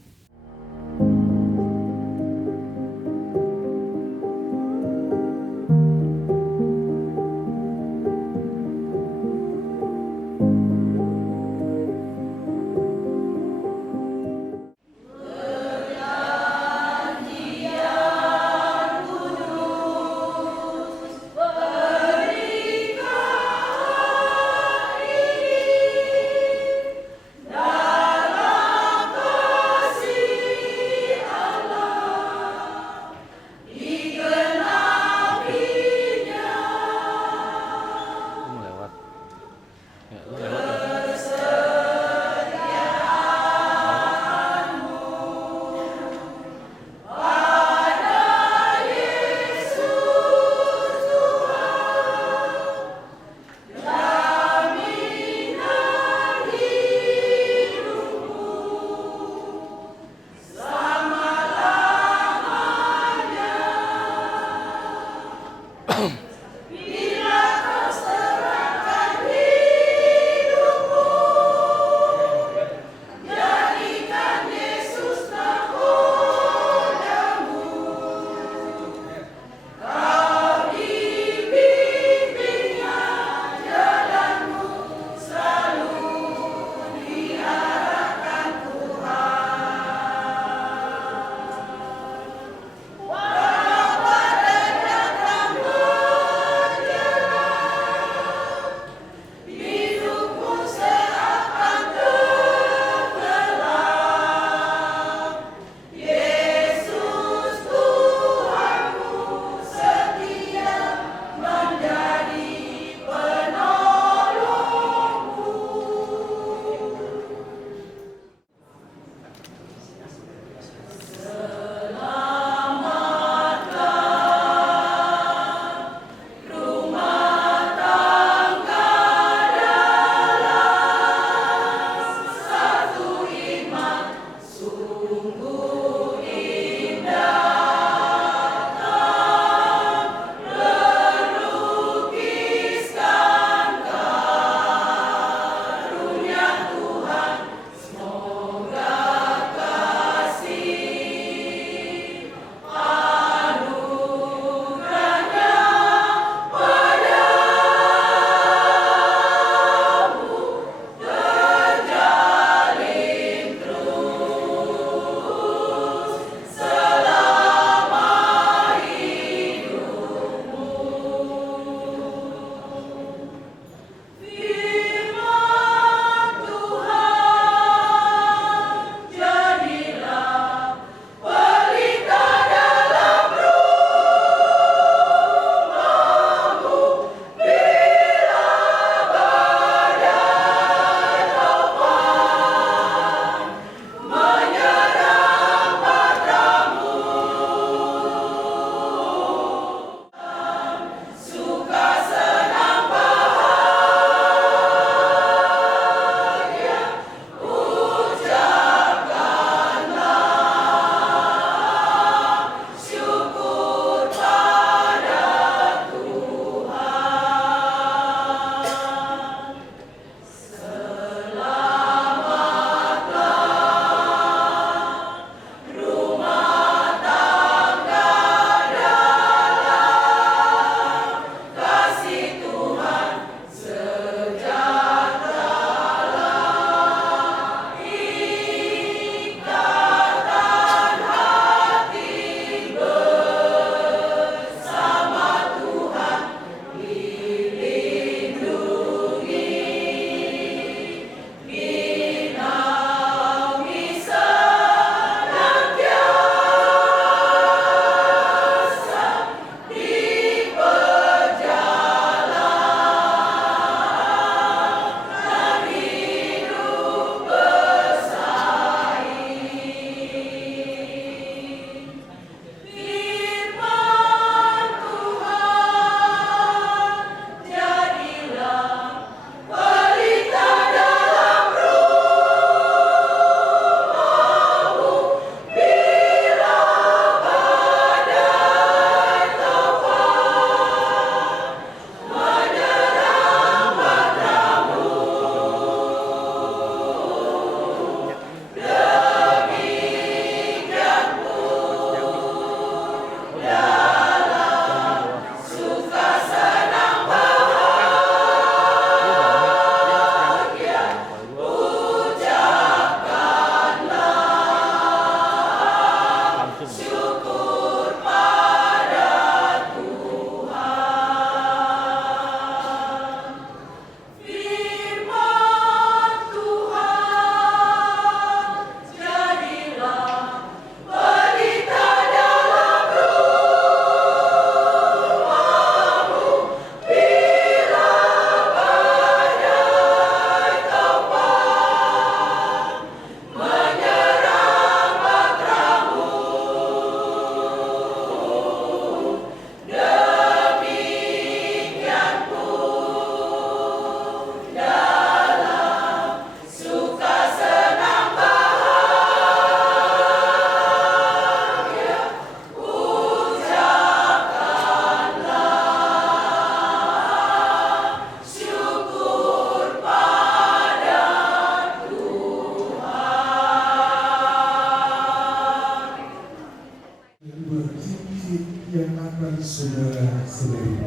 saudara-saudari,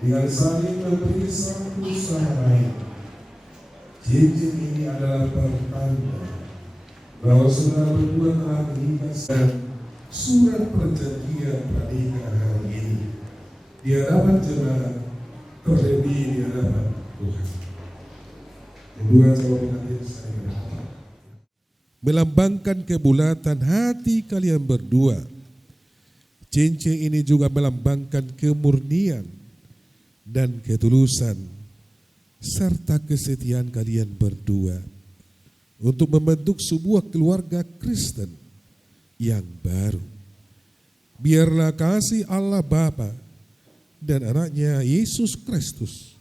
dengan saling memberi satu sama lain. Cincin ini adalah pertanda bahwa saudara berdua telah mengikhlaskan surat perjanjian pernikahan ini di hadapan jemaat, terlebih di hadapan Tuhan. Kedua calon pengantin saya melambangkan kebulatan hati kalian berdua. Cincin ini juga melambangkan kemurnian dan ketulusan serta kesetiaan kalian berdua untuk membentuk sebuah keluarga Kristen yang baru. Biarlah kasih Allah Bapa dan anaknya Yesus Kristus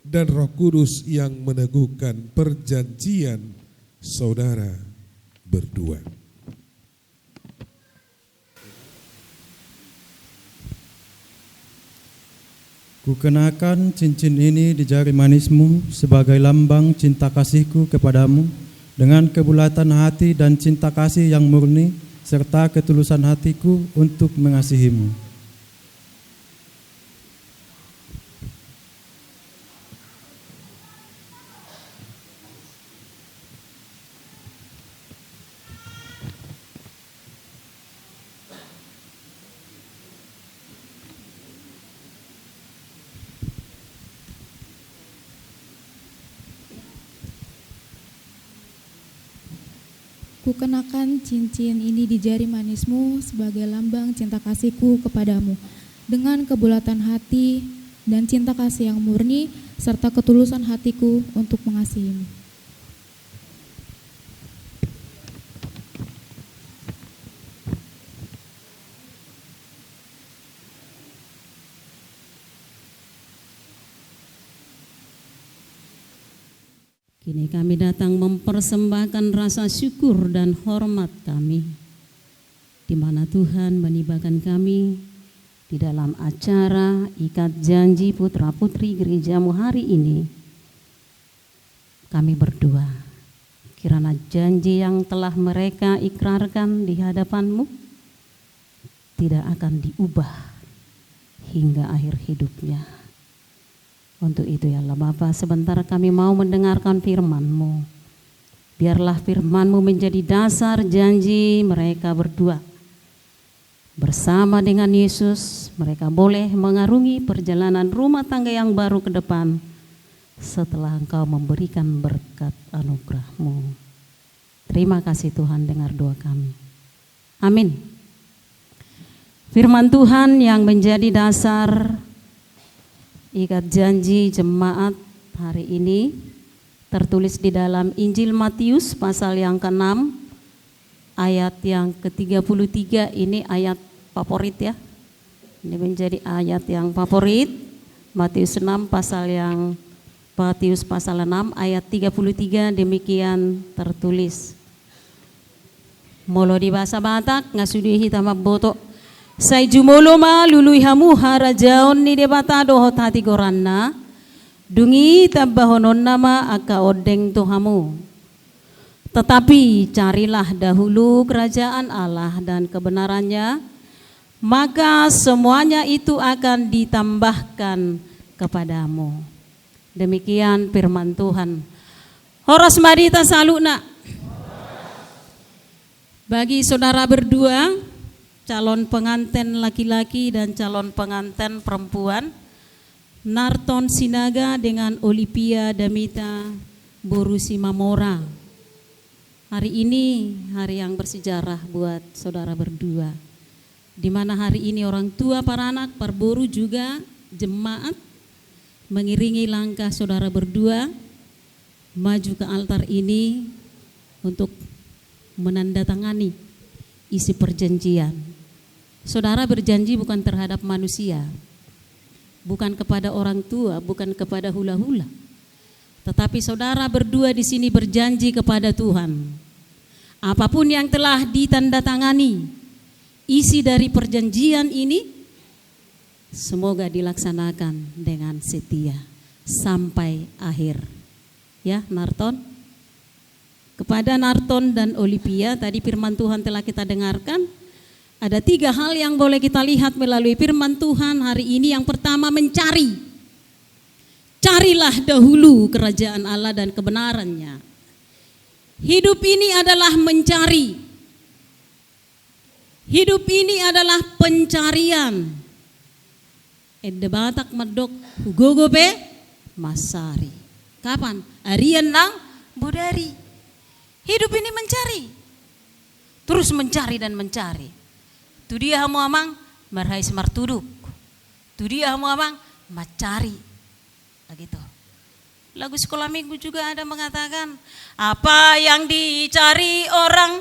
dan Roh Kudus yang meneguhkan perjanjian saudara berdua. Kukenakan cincin ini di jari manismu sebagai lambang cinta kasihku kepadamu dengan kebulatan hati dan cinta kasih yang murni serta ketulusan hatiku untuk mengasihimu. Kukenakan cincin ini di jari manismu sebagai lambang cinta kasihku kepadamu dengan kebulatan hati dan cinta kasih yang murni serta ketulusan hatiku untuk mengasihimu. Kini kami datang mempersembahkan rasa syukur dan hormat kami, di mana Tuhan menibakan kami di dalam acara ikat janji putra-putri gerejamu hari ini. Kami berdoa, kirana janji yang telah mereka ikrarkan di hadapanmu tidak akan diubah hingga akhir hidupnya. Untuk itu ya Allah Bapa, sebentar kami mau mendengarkan firman-Mu. Biarlah firman-Mu menjadi dasar janji mereka berdua. Bersama dengan Yesus, mereka boleh mengarungi perjalanan rumah tangga yang baru ke depan setelah Engkau memberikan berkat anugerah-Mu. Terima kasih Tuhan, dengar doa kami. Amin. Firman Tuhan yang menjadi dasar ikat janji jemaat hari ini tertulis di dalam Injil Matius pasal yang ke-6 ayat yang ke-33. Ini ayat favorit ya. Ini menjadi ayat yang favorit. Matius 6 pasal 6 ayat 33 demikian tertulis. Molo di bahasa Batak ngasudi hitam boto. Say jumolo ma lului hamu harajaon ni debata dohot hati goranna dungi tabahonon nama aka odeng tohamu. Tetapi carilah dahulu kerajaan Allah dan kebenarannya, maka semuanya itu akan ditambahkan kepadamu. Demikian firman Tuhan. Horas marita saluna. Bagi saudara berdua, calon pengantin laki-laki dan calon pengantin perempuan, Narton Sinaga dengan Olivia Damita Borusi Mamora. Hari ini hari yang bersejarah buat saudara berdua, di mana hari ini orang tua para anak perboru juga jemaat mengiringi langkah saudara berdua maju ke altar ini untuk menandatangani isi perjanjian. Saudara berjanji bukan terhadap manusia, bukan kepada orang tua, bukan kepada hula-hula, tetapi saudara berdua di sini berjanji kepada Tuhan. Apapun yang telah ditandatangani, isi dari perjanjian ini semoga dilaksanakan dengan setia sampai akhir. Ya, Narton. Kepada Narton dan Olivia, tadi firman Tuhan telah kita dengarkan. Ada 3 hal yang boleh kita lihat melalui firman Tuhan hari ini. Yang pertama, mencari. Carilah dahulu kerajaan Allah dan kebenarannya. Hidup ini adalah mencari. Hidup ini adalah pencarian. Ede batak medok hugogope masari. Kapan? Arian nang budari. Hidup ini mencari. Terus mencari dan mencari. Tu dia hamu amang marhai semartuduk. Tu dia hamu amang macari. Begitu. Lagu sekolah minggu juga ada mengatakan, apa yang dicari orang?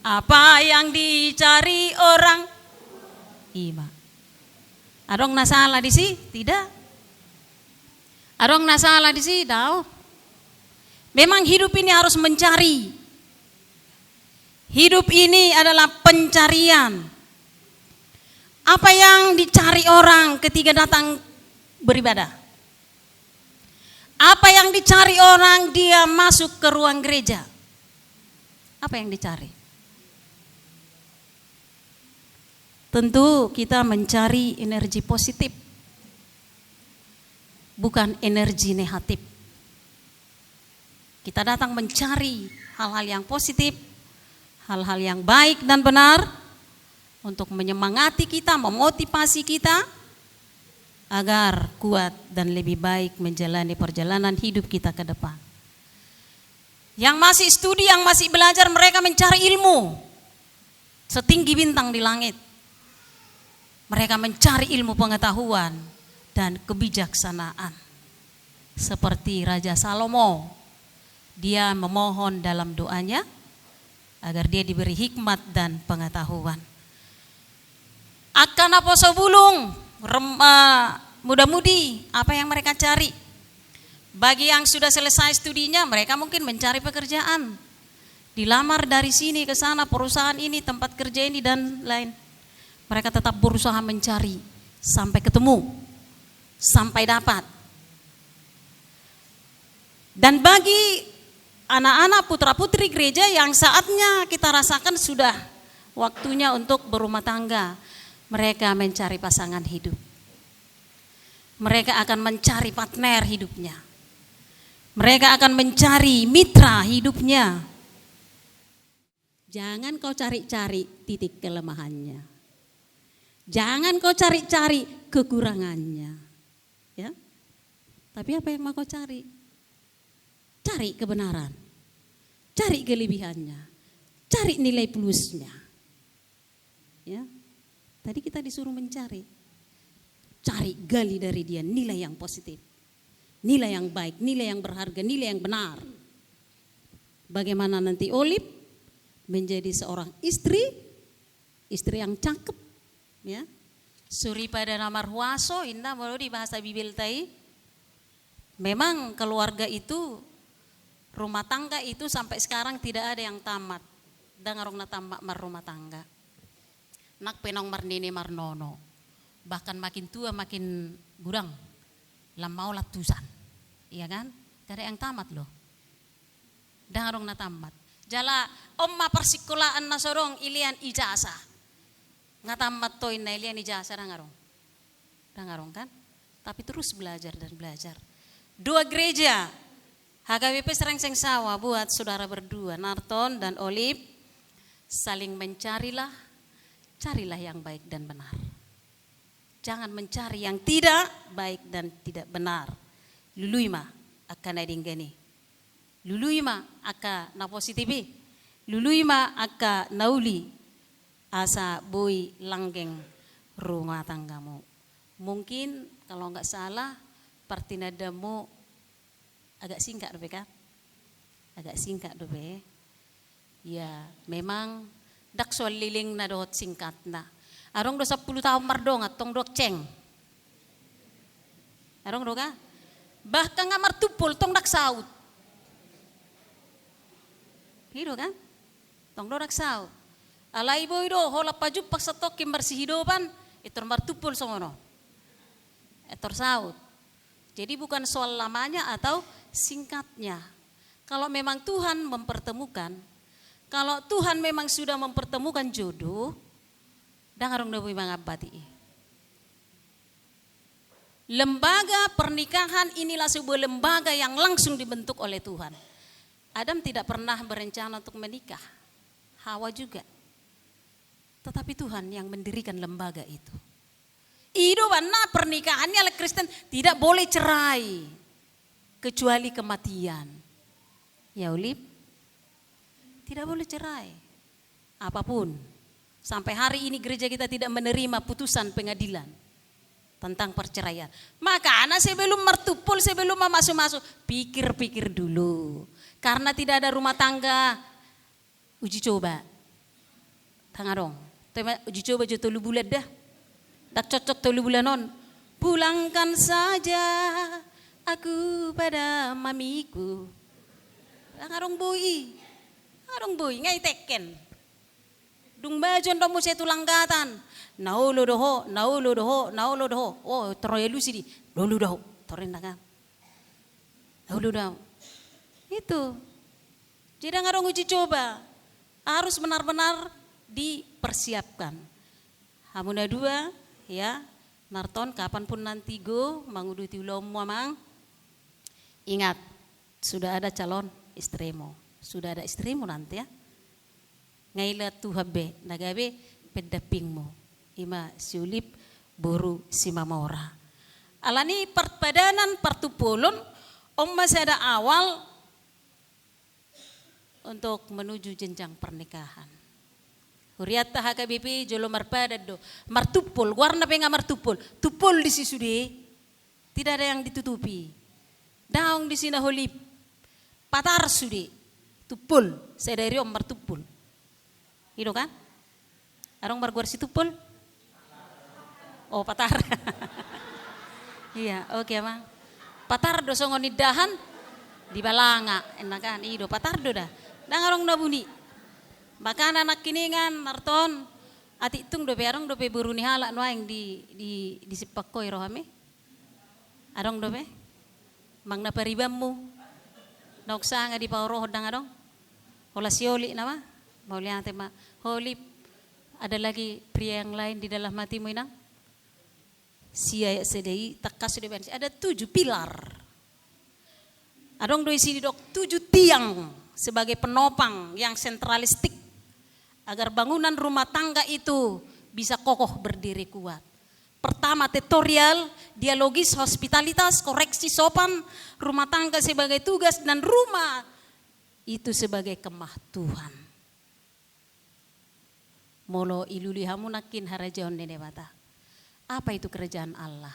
Apa yang dicari orang? Ima. Adong nasalah di si? Tidak. Adong nasalah di si? Dao. Memang hidup ini harus mencari. Hidup ini adalah pencarian. Apa yang dicari orang ketika datang beribadah? Apa yang dicari orang dia masuk ke ruang gereja? Apa yang dicari? Tentu kita mencari energi positif, bukan energi negatif. Kita datang mencari hal-hal yang positif, hal-hal yang baik dan benar untuk menyemangati kita, memotivasi kita agar kuat dan lebih baik menjalani perjalanan hidup kita ke depan. Yang masih studi, yang masih belajar, mereka mencari ilmu setinggi bintang di langit. Mereka mencari ilmu pengetahuan dan kebijaksanaan. Seperti Raja Salomo, dia memohon dalam doanya agar dia diberi hikmat dan pengetahuan. Akan aposo bulung, muda-mudi, apa yang mereka cari? Bagi yang sudah selesai studinya, mereka mungkin mencari pekerjaan. Dilamar dari sini ke sana, perusahaan ini, tempat kerja ini dan lain. Mereka tetap berusaha mencari sampai ketemu, sampai dapat. Dan bagi anak-anak putra-putri gereja yang saatnya kita rasakan sudah waktunya untuk berumah tangga, mereka mencari pasangan hidup. Mereka akan mencari partner hidupnya. Mereka akan mencari mitra hidupnya. Jangan kau cari-cari titik kelemahannya. Jangan kau cari-cari kekurangannya. Ya. Tapi apa yang mau kau cari? Cari kebenaran. Cari kelebihannya. Cari nilai plusnya. Ya. Tadi kita disuruh mencari. Cari, gali dari dia nilai yang positif. Nilai yang baik, nilai yang berharga, nilai yang benar. Bagaimana nanti Olip menjadi seorang istri yang cakep, ya. Suri pada namar huaso, indah baru di bahasa Bibil tai. Memang keluarga itu, rumah tangga itu sampai sekarang tidak ada yang tamat. Dangarong na tamat mar rumah tangga. Nak penong marnini marnono. Bahkan makin tua makin gurang. Lamau latusan, iya kan? Tidak ada yang tamat loh. Dangarong na tamat. Jala omma persikolaan na sorong ilian ijazah. Ngatamat toin na ilian ijazah dangarong kan? Tapi terus belajar dan belajar. 2 gereja HKBP Serengseng Sawah buat saudara berdua Narton dan Olip saling mencarilah, carilah yang baik dan benar. Jangan mencari yang tidak baik dan tidak benar. Lului ma akan nadinggani. Lului ma aka na positibi. Lului ma aka nauli asa boy langgeng rumah tanggamu. Mungkin kalau enggak salah partinadamu agak singkat dobe kan? Agak singkat dobe. Ya, memang dak soal liling na dohot singkat na. Arong do 10 tahun mardong atong dok ceng. Arong do ka? Bahkan nga martupol tong dak saut. Hido kan? Tong do dak saut. Alay boy do hola pajup paksatok kim marsihidopan itor martupol songono. Etor saut. Jadi bukan soal lamanya atau singkatnya. Kalau memang Tuhan mempertemukan, Kalau Tuhan memang sudah mempertemukan jodoh, dangarong nabi mangabati. Lembaga pernikahan inilah sebuah lembaga yang langsung dibentuk oleh Tuhan. Adam tidak pernah berencana untuk menikah, Hawa juga. Tetapi Tuhan yang mendirikan lembaga itu. Idobana pernikahannya oleh Kristen tidak boleh cerai kecuali kematian. Ya Ulip, tidak boleh cerai. Apapun. Sampai hari ini gereja kita tidak menerima putusan pengadilan tentang perceraian. Maka anak sebelum mertupul, sebelum masuk-masuk, pikir-pikir dulu. Karena tidak ada rumah tangga, uji coba. Tangarong, uji coba jo 3 bulan dah. Tak cocok 3 bulan non. Pulangkan saja aku pada mamiku. Tangarong boy. Arong boy, ngai teken. Dung bajon domo saya tulang gatan. Naulo doho. Oh, terlalu sini. Lalu doho, toren naga. Lalu doho. Itu. Jadi ngarong uji coba. Harus benar-benar dipersiapkan. Hamuna 2, ya. Narton kapanpun nanti go manguduti ulom mamang. Ingat, sudah ada calon istrimu. Sudah ada istrimu nanti ya. Ngaila tuhabe nagabe pedapingmu. Ima siulip buru simamora. Alani perpadanan partupulun masih ada awal untuk menuju jenjang pernikahan. Huriat tahaka BP jolo marpadad do. Martupul, warna penga martupul. Tupul di sisude. Tidak ada yang ditutupi. Daung di sini holip. Patar sude. Tupul, saya dari om martupul. Itu kan? Arong marguar si tupul? Oh, patar. Iya, oke Mang. Patar do songon nidahan di balanga, enakan ido patar do dah. Dang arong nabuni. Makan anak kiningan narton ati tung do arong do pe buruni hala no aing di sipakkoy rohame. Arong do pe? Mang na paribammu. Noksa nga di pauroh dang arong. Hola sioli nama, mau lihat tema Holy, ada lagi pria yang lain di dalam hatimu inang? Sia sedai takas sudah bensi. Ada 7 pilar. Adong doi sini dok 7 tiang sebagai penopang yang sentralistik agar bangunan rumah tangga itu bisa kokoh berdiri kuat. Pertama tutorial, dialogis, hospitalitas, koreksi sopan, rumah tangga sebagai tugas dan rumah itu sebagai kemah Tuhan. Molo iluli hamu nakin harajaon nene bata. Apa itu kerajaan Allah?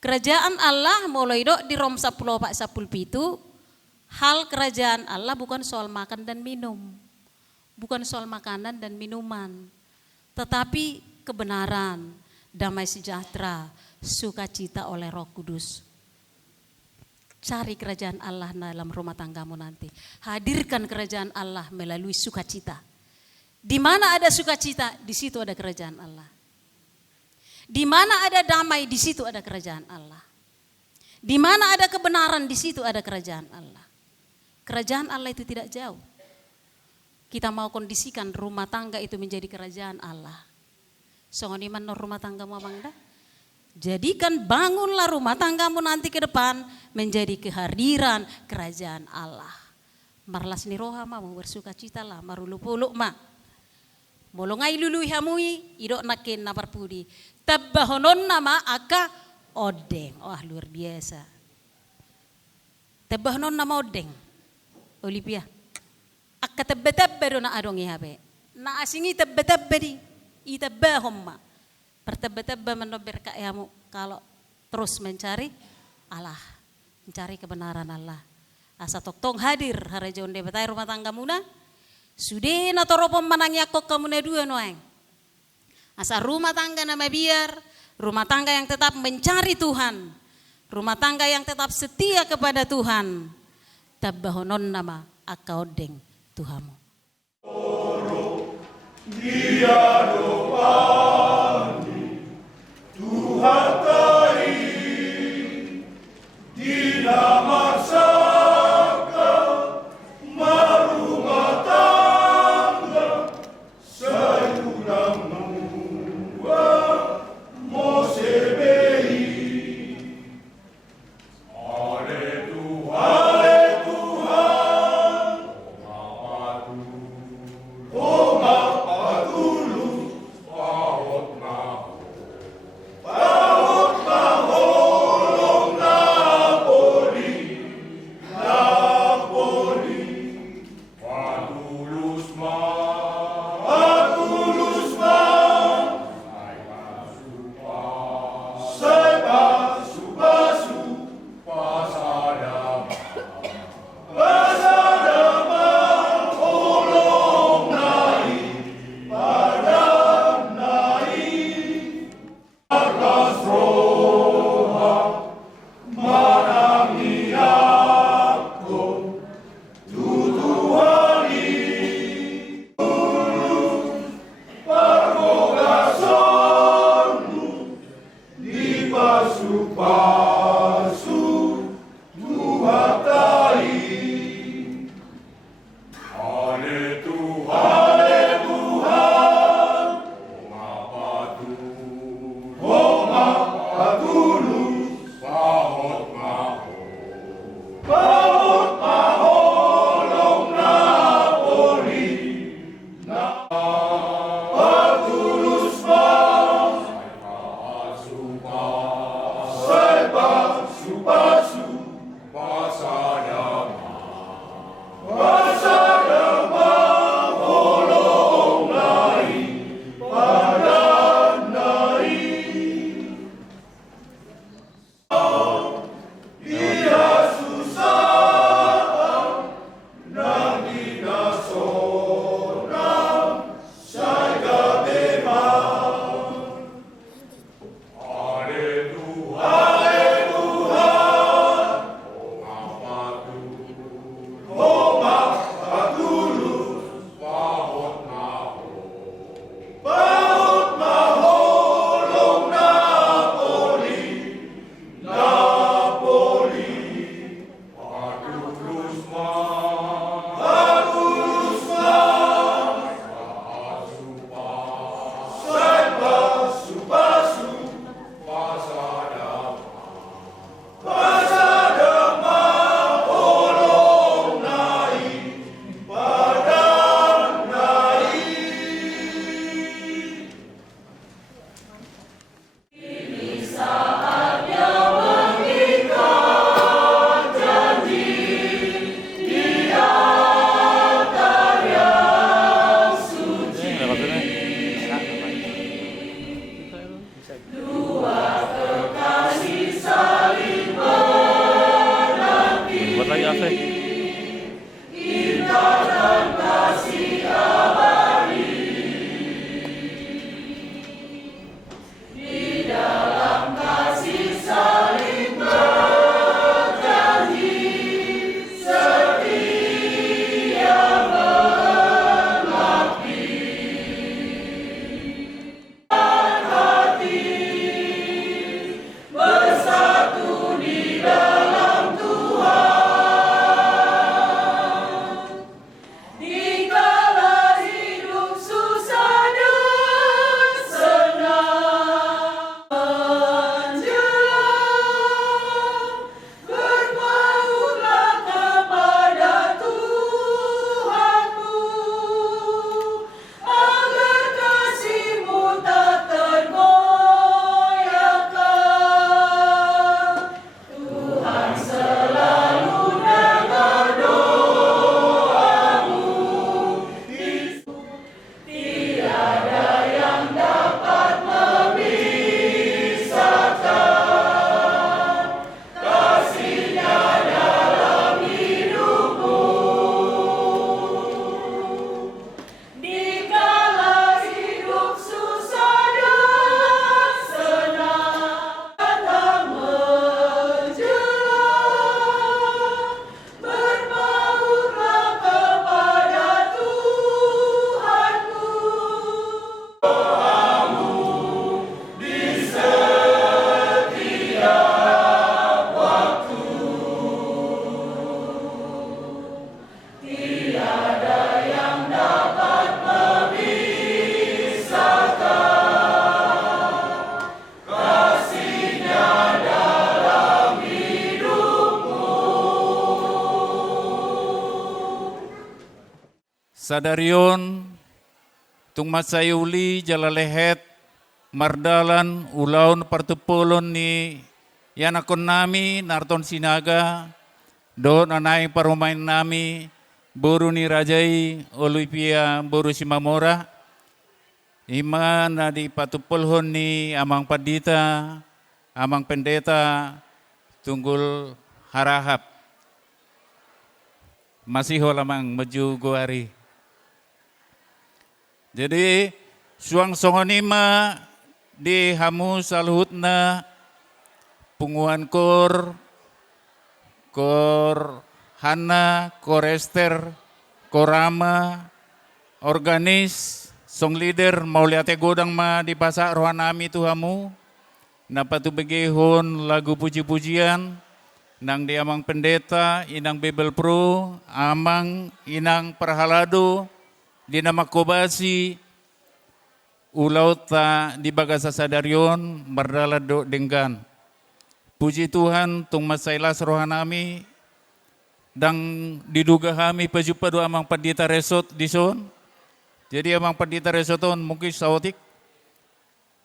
Kerajaan Allah mulai dok di Rom 10 Pak 10 hal kerajaan Allah bukan soal makan dan minum. Bukan soal makanan dan minuman. Tetapi kebenaran, damai sejahtera, sukacita oleh Roh Kudus. Cari kerajaan Allah dalam rumah tanggamu nanti. Hadirkan kerajaan Allah melalui sukacita. Di mana ada sukacita, di situ ada kerajaan Allah. Di mana ada damai, di situ ada kerajaan Allah. Di mana ada kebenaran, di situ ada kerajaan Allah. Kerajaan Allah itu tidak jauh. Kita mau kondisikan rumah tangga itu menjadi kerajaan Allah. Songoniman rumah tanggamu amangda. Jadikan bangunlah rumah tanggamu nanti ke depan menjadi kehadiran kerajaan Allah. Marlas ni roha ma mau bersuka cita lah marulu-puluk ma. Molongai lului hamui idok nakin na parpudi. Tabbahonon nama aka odeng. Wah luar biasa. Tabbahonon nama odeng. Olivia. Akka tabba-tabba do na adong ihabe. Na asingi tabba-tabba di. Itabbahom ma. Bertebba-tebba menober kayamu kalau terus mencari Allah, mencari kebenaran Allah. Asa toktong hadir harajaon de betai rumah tangga muna. Sudah na toropom manangnya kok kamu na 2 noeng. Asa rumah tangga nama biar, rumah tangga yang tetap mencari Tuhan, rumah tangga yang tetap setia kepada Tuhan. Tabbahonon nama akaodeng Tuhamu. Dia doa Tuhan tadi di nama saka marumah fe. Sadarion, tung masayuli jalalehet, mardalan, ulaun partupulon ni yanakon nami, narton sinaga, doon anay parumain nami, buru ni Rajai, Olivia, buru si Mamora, ima na di patupulhon ni amang padita, amang pendeta, tunggul harahap. Masih lamang maju guari. Jadi suang songonima di hamu saluhutna punguan kor Hana, kor Esther, korama, organis, song leader mau liate godang ma di pasak rohanami tuhamu, napatu begehon lagu puji-pujian, nang di amang pendeta, inang Bible Pro, amang inang perhalado, di nama kobasi, ulau ta di bagasa sadarion, berdalado denggan. Puji Tuhan, tung masailas rohanami, dang diduga kami pajupado amang pendeta resort di son. Jadi amang pendeta resorton mungkin sautik,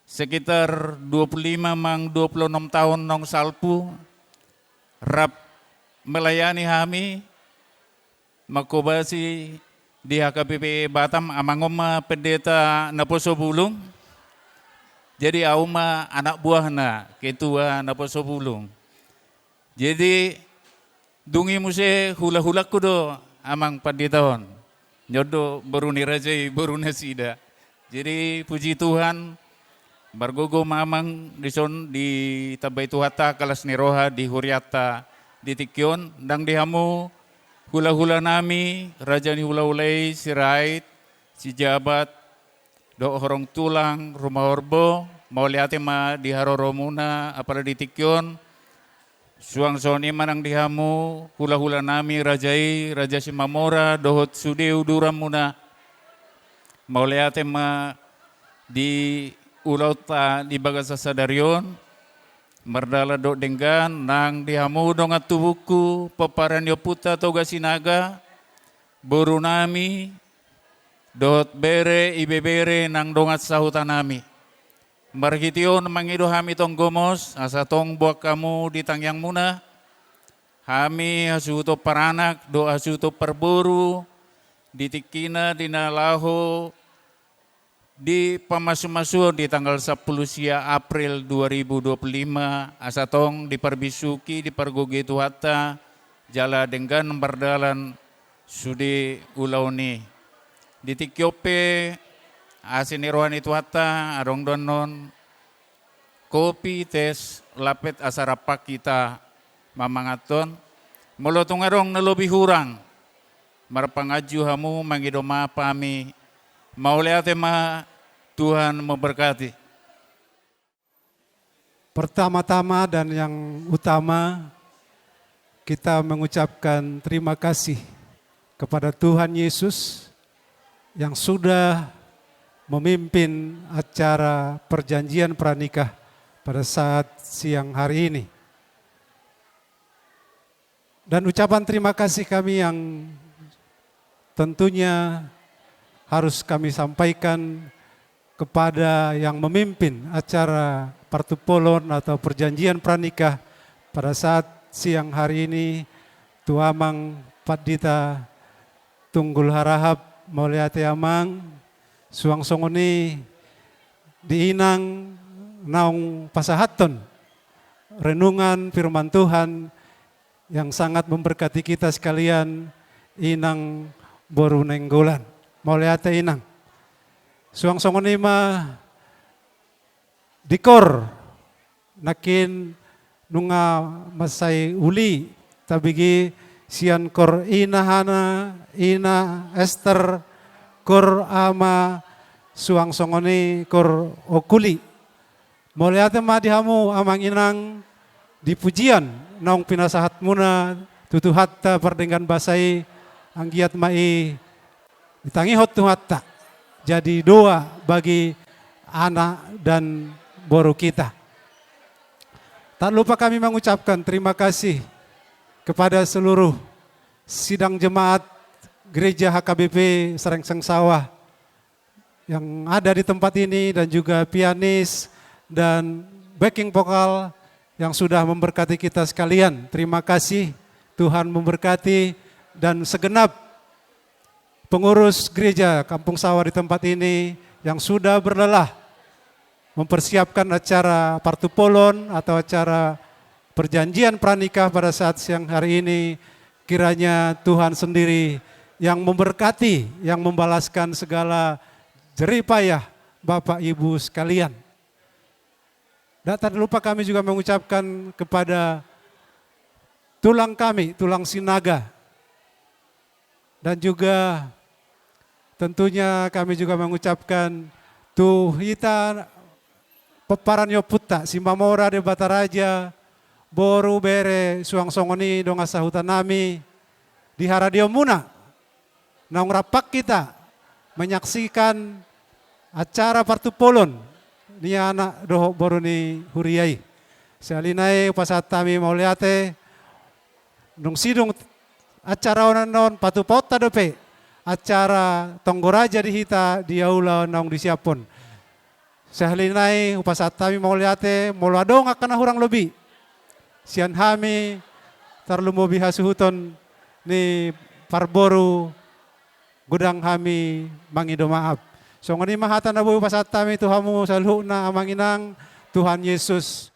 sekitar 25 mang 26 tahun nong salpu, rap melayani kami, makobasi di HKBP Batam amangoma pendeta Naposo Bulung. Jadi auma anak buahna ketua Naposo Bulung. Jadi dungi muse hula-hula kudo amang pendetaon. Nyodo beruni rajai beruna sida. Jadi puji Tuhan bargogo mamang dison di tabai tuhata kalas niroha di huriata di tikyon dang dihamu hula-hula nami, raja ni hula-hulai, si Rait, si Jabat, do horong tulang, rumah orbo, mau lihat ma di haroromuna, apalagi di tikyon, suang soni manang dihamu, hula-hula nami, rajai, raja si Mamora, dohot sudeu duramuna, mau lihat ma di ulauta di bagasa sadarion, merdala do denggan nang dihamu dong atubuku paparan yoputa toga sinaga boru nami dot bere ibebere nang dongat sahutanami margition mangido hami tong gomos asa tong buak kamu di tangyang muna hami hasuto paranak do hasuto perboru di tikina di nalaho di pamasu-masu di tanggal 10 April 2025 asatong di Parbisuki di Pargoge Tuhata jala dengan berdalan sudi ulau ni. Di tikyope asin rohani tuata arong donon kopi tes lapet asarapak kita mamangaton molotung arong nelobi hurang marpangaju hamu mangidoma pami mauleate ma Tuhan memberkati. Pertama-tama dan yang utama kita mengucapkan terima kasih kepada Tuhan Yesus yang sudah memimpin acara perjanjian pranikah pada saat siang hari ini. Dan ucapan terima kasih kami yang tentunya harus kami sampaikan kepada yang memimpin acara partupolon atau perjanjian pranikah pada saat siang hari ini, Tuamang Padita Tunggul Harahap Mauliate Amang Suang Songoni diinang naung pasahaton renungan firman Tuhan yang sangat memberkati kita sekalian inang boru nenggolan Mauliate inang Suang Songoni mah dikor nakin nunga masai uli tabigi sian kor ina hana ina Esther kor ama Suang Songoni kor okuli moliate madihamu amang inang di pujian naung pinasahat muna tutu hatta perdengan basai anggiat mai ditangi hot hatta jadi doa bagi anak dan boru kita. Tak lupa kami mengucapkan terima kasih kepada seluruh sidang jemaat Gereja HKBP Serengseng Sawah yang ada di tempat ini dan juga pianis dan backing vokal yang sudah memberkati kita sekalian. Terima kasih, Tuhan memberkati, dan segenap pengurus gereja Kampung Sawah di tempat ini yang sudah berlelah mempersiapkan acara partupolon atau acara perjanjian pranikah pada saat siang hari ini. Kiranya Tuhan sendiri yang memberkati, yang membalaskan segala jerih payah Bapak Ibu sekalian. Dan tak lupa kami juga mengucapkan kepada tulang kami, tulang sinaga. Dan juga tentunya kami juga mengucapkan Tuhita peparanyo puta Simamora de Bataraja boru bere Suang Songoni dong asahutan nami di haradio muna naung rapak kita menyaksikan acara partupolon ni anak doh boru ni huriai salinai pasat kami mauliate nung sidung acara onan patupota dope acara Tonggoraja di hita di aula naung disiapon. Sahalinai upasat kami mauliate moluadong akan hurang lebih. Sian hami tarlumo bihasuhuton ni parboru gudang hami mangido maaf. So ngani mahatan na buhay upasat kami Tuhamu salhu na amanginang Tuhan Yesus